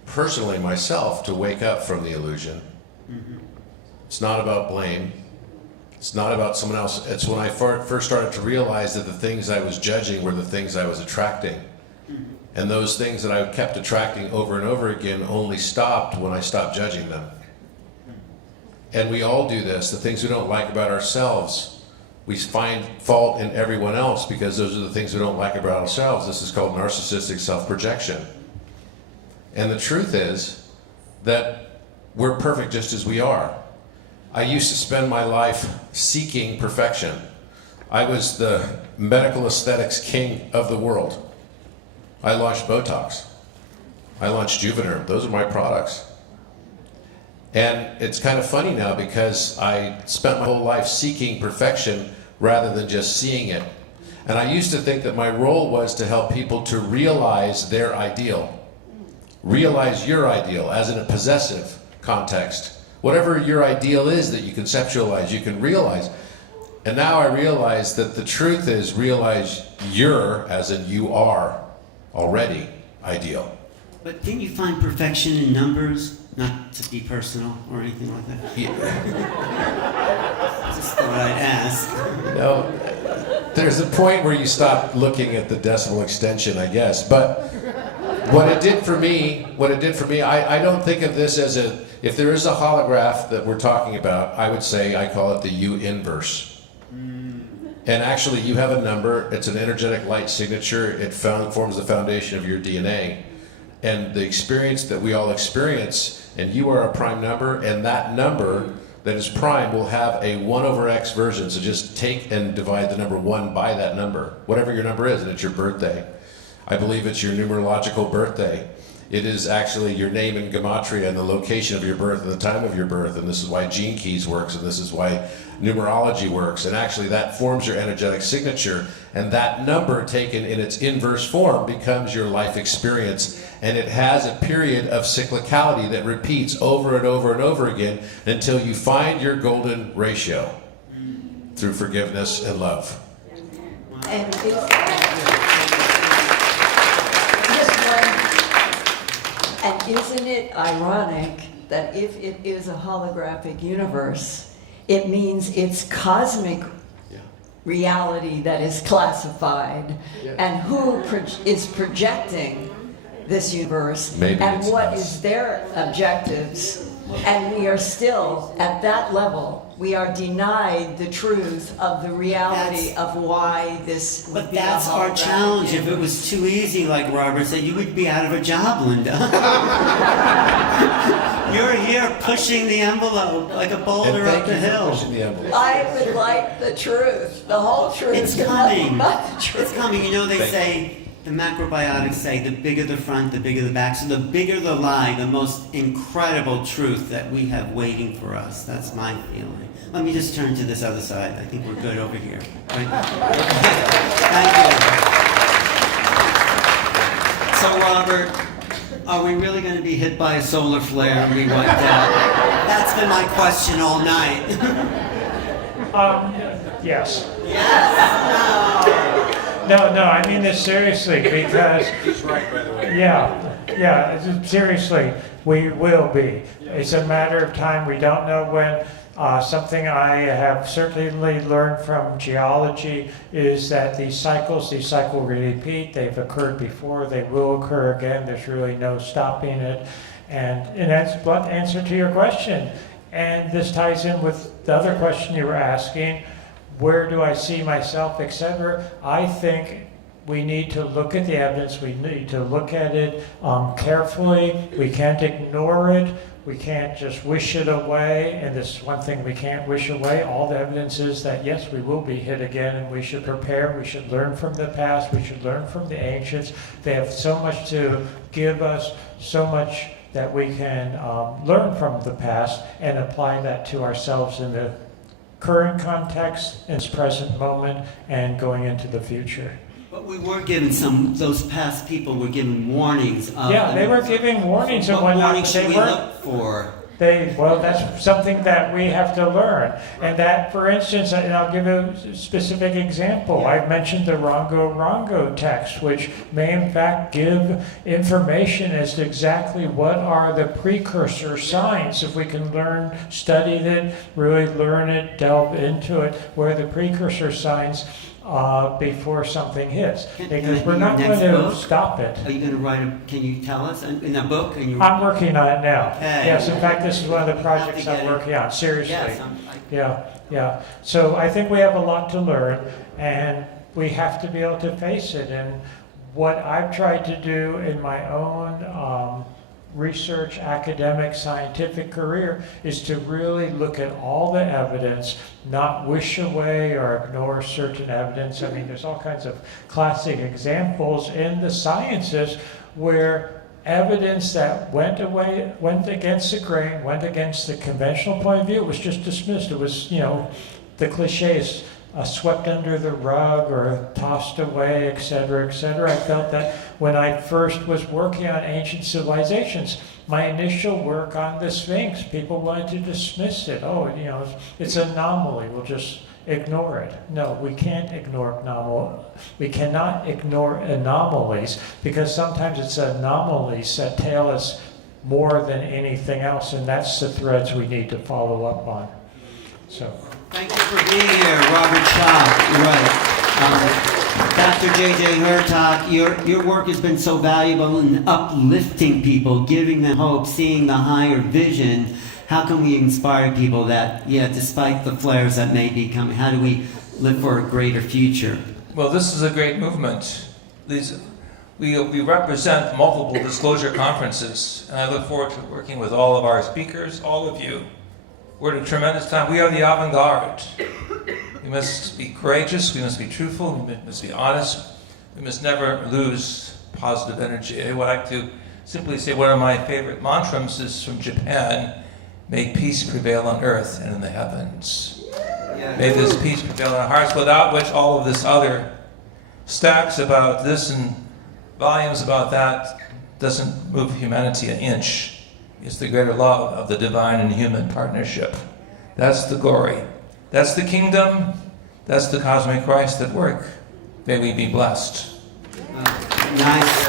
personally myself to wake up from the illusion. It's not about blame. It's not about someone else. It's when I first started to realize that the things I was judging were the things I was attracting. And those things that I kept attracting over and over again only stopped when I stopped judging them. And we all do this. The things we don't like about ourselves, we find fault in everyone else because those are the things we don't like about ourselves. This is called narcissistic self-projection. And the truth is that we're perfect just as we are. I used to spend my life seeking perfection. I was the medical aesthetics king of the world. I launched Botox. I launched Juvederm. Those are my products. And it's kind of funny now because I spent my whole life seeking perfection rather than just seeing it. And I used to think that my role was to help people to realize their ideal. Realize your ideal, as in a possessive context. Whatever your ideal is that you conceptualize, you can realize. And now I realize that the truth is realize you're, as in you are, already ideal. But didn't you find perfection in numbers? Not to be personal or anything like that? Yeah. Just thought I'd ask. No, there's a point where you stop looking at the decimal extension, I guess. But what it did for me, I don't think of this as if there is a holograph that we're talking about, I would say I call it the U inverse. And actually you have a number, it's an energetic light signature, it forms the foundation of your DNA. And the experience that we all experience, and you are a prime number, and that number that is prime will have a 1 over x version. So just take and divide the number 1 by that number, whatever your number is, and it's your birthday. I believe it's your numerological birthday. It is actually your name in gematria and the location of your birth and the time of your birth, and this is why Gene Keys works, and this is why numerology works, and actually that forms your energetic signature, and that number taken in its inverse form becomes your life experience, and it has a period of cyclicality that repeats over and over and over again until you find your golden ratio through forgiveness and love. And and isn't it ironic that if it is a holographic universe, it means it's cosmic reality that is classified, and who is projecting this universe, Maybe and it's what us. is their objectives, and we are still at that level. We are denied the truth of the reality of why this would But be a that's our holographic challenge. If it universe. was too easy, like Robert said, you would be out of a job, Linda. You're here pushing the envelope like a boulder And up thank the you for hill. pushing the envelope. I would like the truth, the whole truth. It's and nothing coming. but the truth. It's coming. You know, they Thank say, the macrobiotics say, the bigger the front, the bigger the back. So the bigger the lie, the most incredible truth that we have waiting for us. That's my feeling. Let me just turn to this other side. I think we're good over here. Right? Thank you. So, Robert, are we really going to be hit by a solar flare and be wiped out? That's been my question all night. Yes. No, I mean this seriously, because He's right, by the way. yeah, seriously, we will be. It's a matter of time. We don't know when. Something I have certainly learned from geology is that these cycles repeat. They've occurred before, they will occur again. There's really no stopping it. And that's the blunt answer to your question. And this ties in with the other question you were asking, where do I see myself, etc. I think we need to look at the evidence. We need to look at it carefully. We can't ignore it. We can't just wish it away, and this is one thing we can't wish away. All the evidence is that, yes, we will be hit again, and we should prepare. We should learn from the past. We should learn from the ancients. They have so much to give us, so much that we can learn from the past and apply that to ourselves in the current context, in this present moment, and going into the future. But we were given those past people were given warnings of... Yeah, they were giving warnings and What whatnot. warnings should we look for? Well, that's something that we have to learn. And that, for instance, and I'll give a specific example. I've mentioned the Rongo text, which may in fact give information as to exactly what are the precursor signs. If we can study it, really learn it, delve into it, where are the precursor signs before something hits. Because we're not going to stop it. Are you going to write can you tell us in a book? I'm working on it now. Okay. Yes, in fact, this is one of the projects I'm working on, seriously. Yes, Yeah. So I think we have a lot to learn, and we have to be able to face it. And what I've tried to do in my own research, academic, scientific career is to really look at all the evidence, not wish away or ignore certain evidence. I mean, there's all kinds of classic examples in the sciences where evidence that went against the grain, went against the conventional point of view, was just dismissed. It was, the cliches, swept under the rug or tossed away, etc., etc. I felt that when I first was working on ancient civilizations, my initial work on the Sphinx, people wanted to dismiss it. Oh, it's an anomaly. We'll just ignore it. No, we can't ignore anomalies. We cannot ignore anomalies, because sometimes it's anomalies that tell us more than anything else, and that's the threads we need to follow up on. So. Thank you for being here, Robert Schoch. You're right. Dr. J.J. Hurtak, your work has been so valuable in uplifting people, giving them hope, seeing the higher vision. How can we inspire people that, despite the flares that may be coming, how do we live for a greater future? Well, this is a great movement. We represent multiple disclosure conferences, and I look forward to working with all of our speakers, all of you, We're at a tremendous time. We are the avant-garde. We must be courageous, we must be truthful, we must be honest, we must never lose positive energy. I would like to simply say one of my favorite mantras is from Japan: may peace prevail on earth and in the heavens. May this peace prevail in our hearts, without which all of this other stacks about this and volumes about that doesn't move humanity an inch. It's the greater love of the divine and human partnership. That's the glory. That's the kingdom. That's the cosmic Christ at work. May we be blessed. Nice.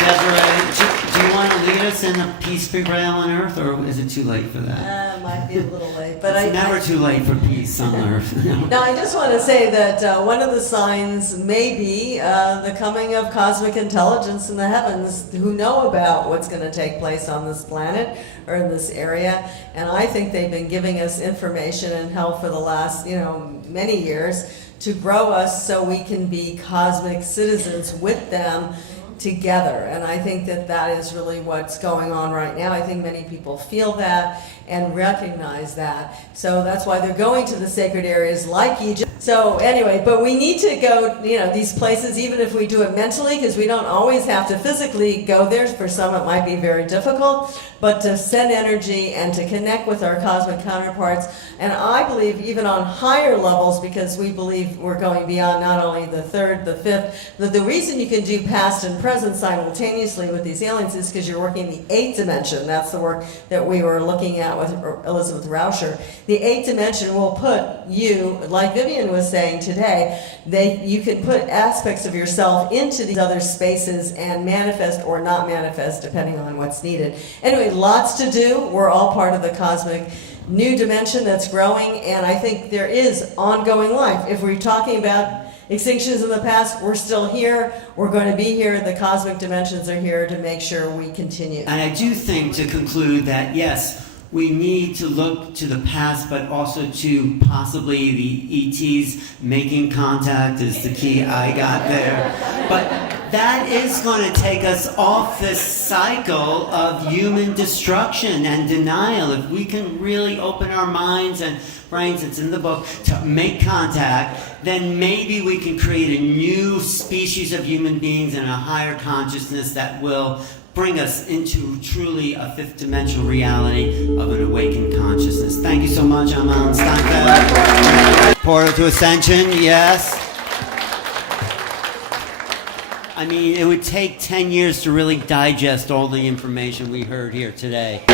Desiree, do you want to lead us in a peace prevail on earth, or is it too late for that? Might be a little late, but It's never too late for peace on earth. No, I just want to say that one of the signs may be the coming of cosmic intelligence in the heavens who know about what's going to take place on this planet or in this area. And I think they've been giving us information and help for the last, many years to grow us so we can be cosmic citizens with them together. And I think that that is really what's going on right now. I think many people feel that and recognize that. So that's why they're going to the sacred areas like Egypt. So anyway, but we need to go, these places, even if we do it mentally, because we don't always have to physically go there. For some, it might be very difficult, but to send energy and to connect with our cosmic counterparts. And I believe even on higher levels, because we believe we're going beyond not only the third, the fifth, the reason you can do past and present simultaneously with these aliens is because you're working the eighth dimension. That's the work that we were looking at with Elizabeth Rauscher. The eighth dimension will put you, like Vivian was saying today, you can put aspects of yourself into these other spaces and manifest or not manifest depending on what's needed. Anyway, lots to do. We're all part of the cosmic new dimension that's growing, and I think there is ongoing life. If we're talking about extinctions in the past, we're still here. We're going to be here. The cosmic dimensions are here to make sure we continue. And I do think, to conclude, that yes, we need to look to the past, but also to possibly the ETs making contact is the key I got there. But that is going to take us off this cycle of human destruction and denial. If we can really open our minds and brains, it's in the book, to make contact, then maybe we can create a new species of human beings and a higher consciousness that will bring us into truly a fifth dimensional reality of an awakened consciousness. Thank you so much. I'm Alan Steinfeld. Portal to Ascension, yes. I mean, it would take 10 years to really digest all the information we heard here today.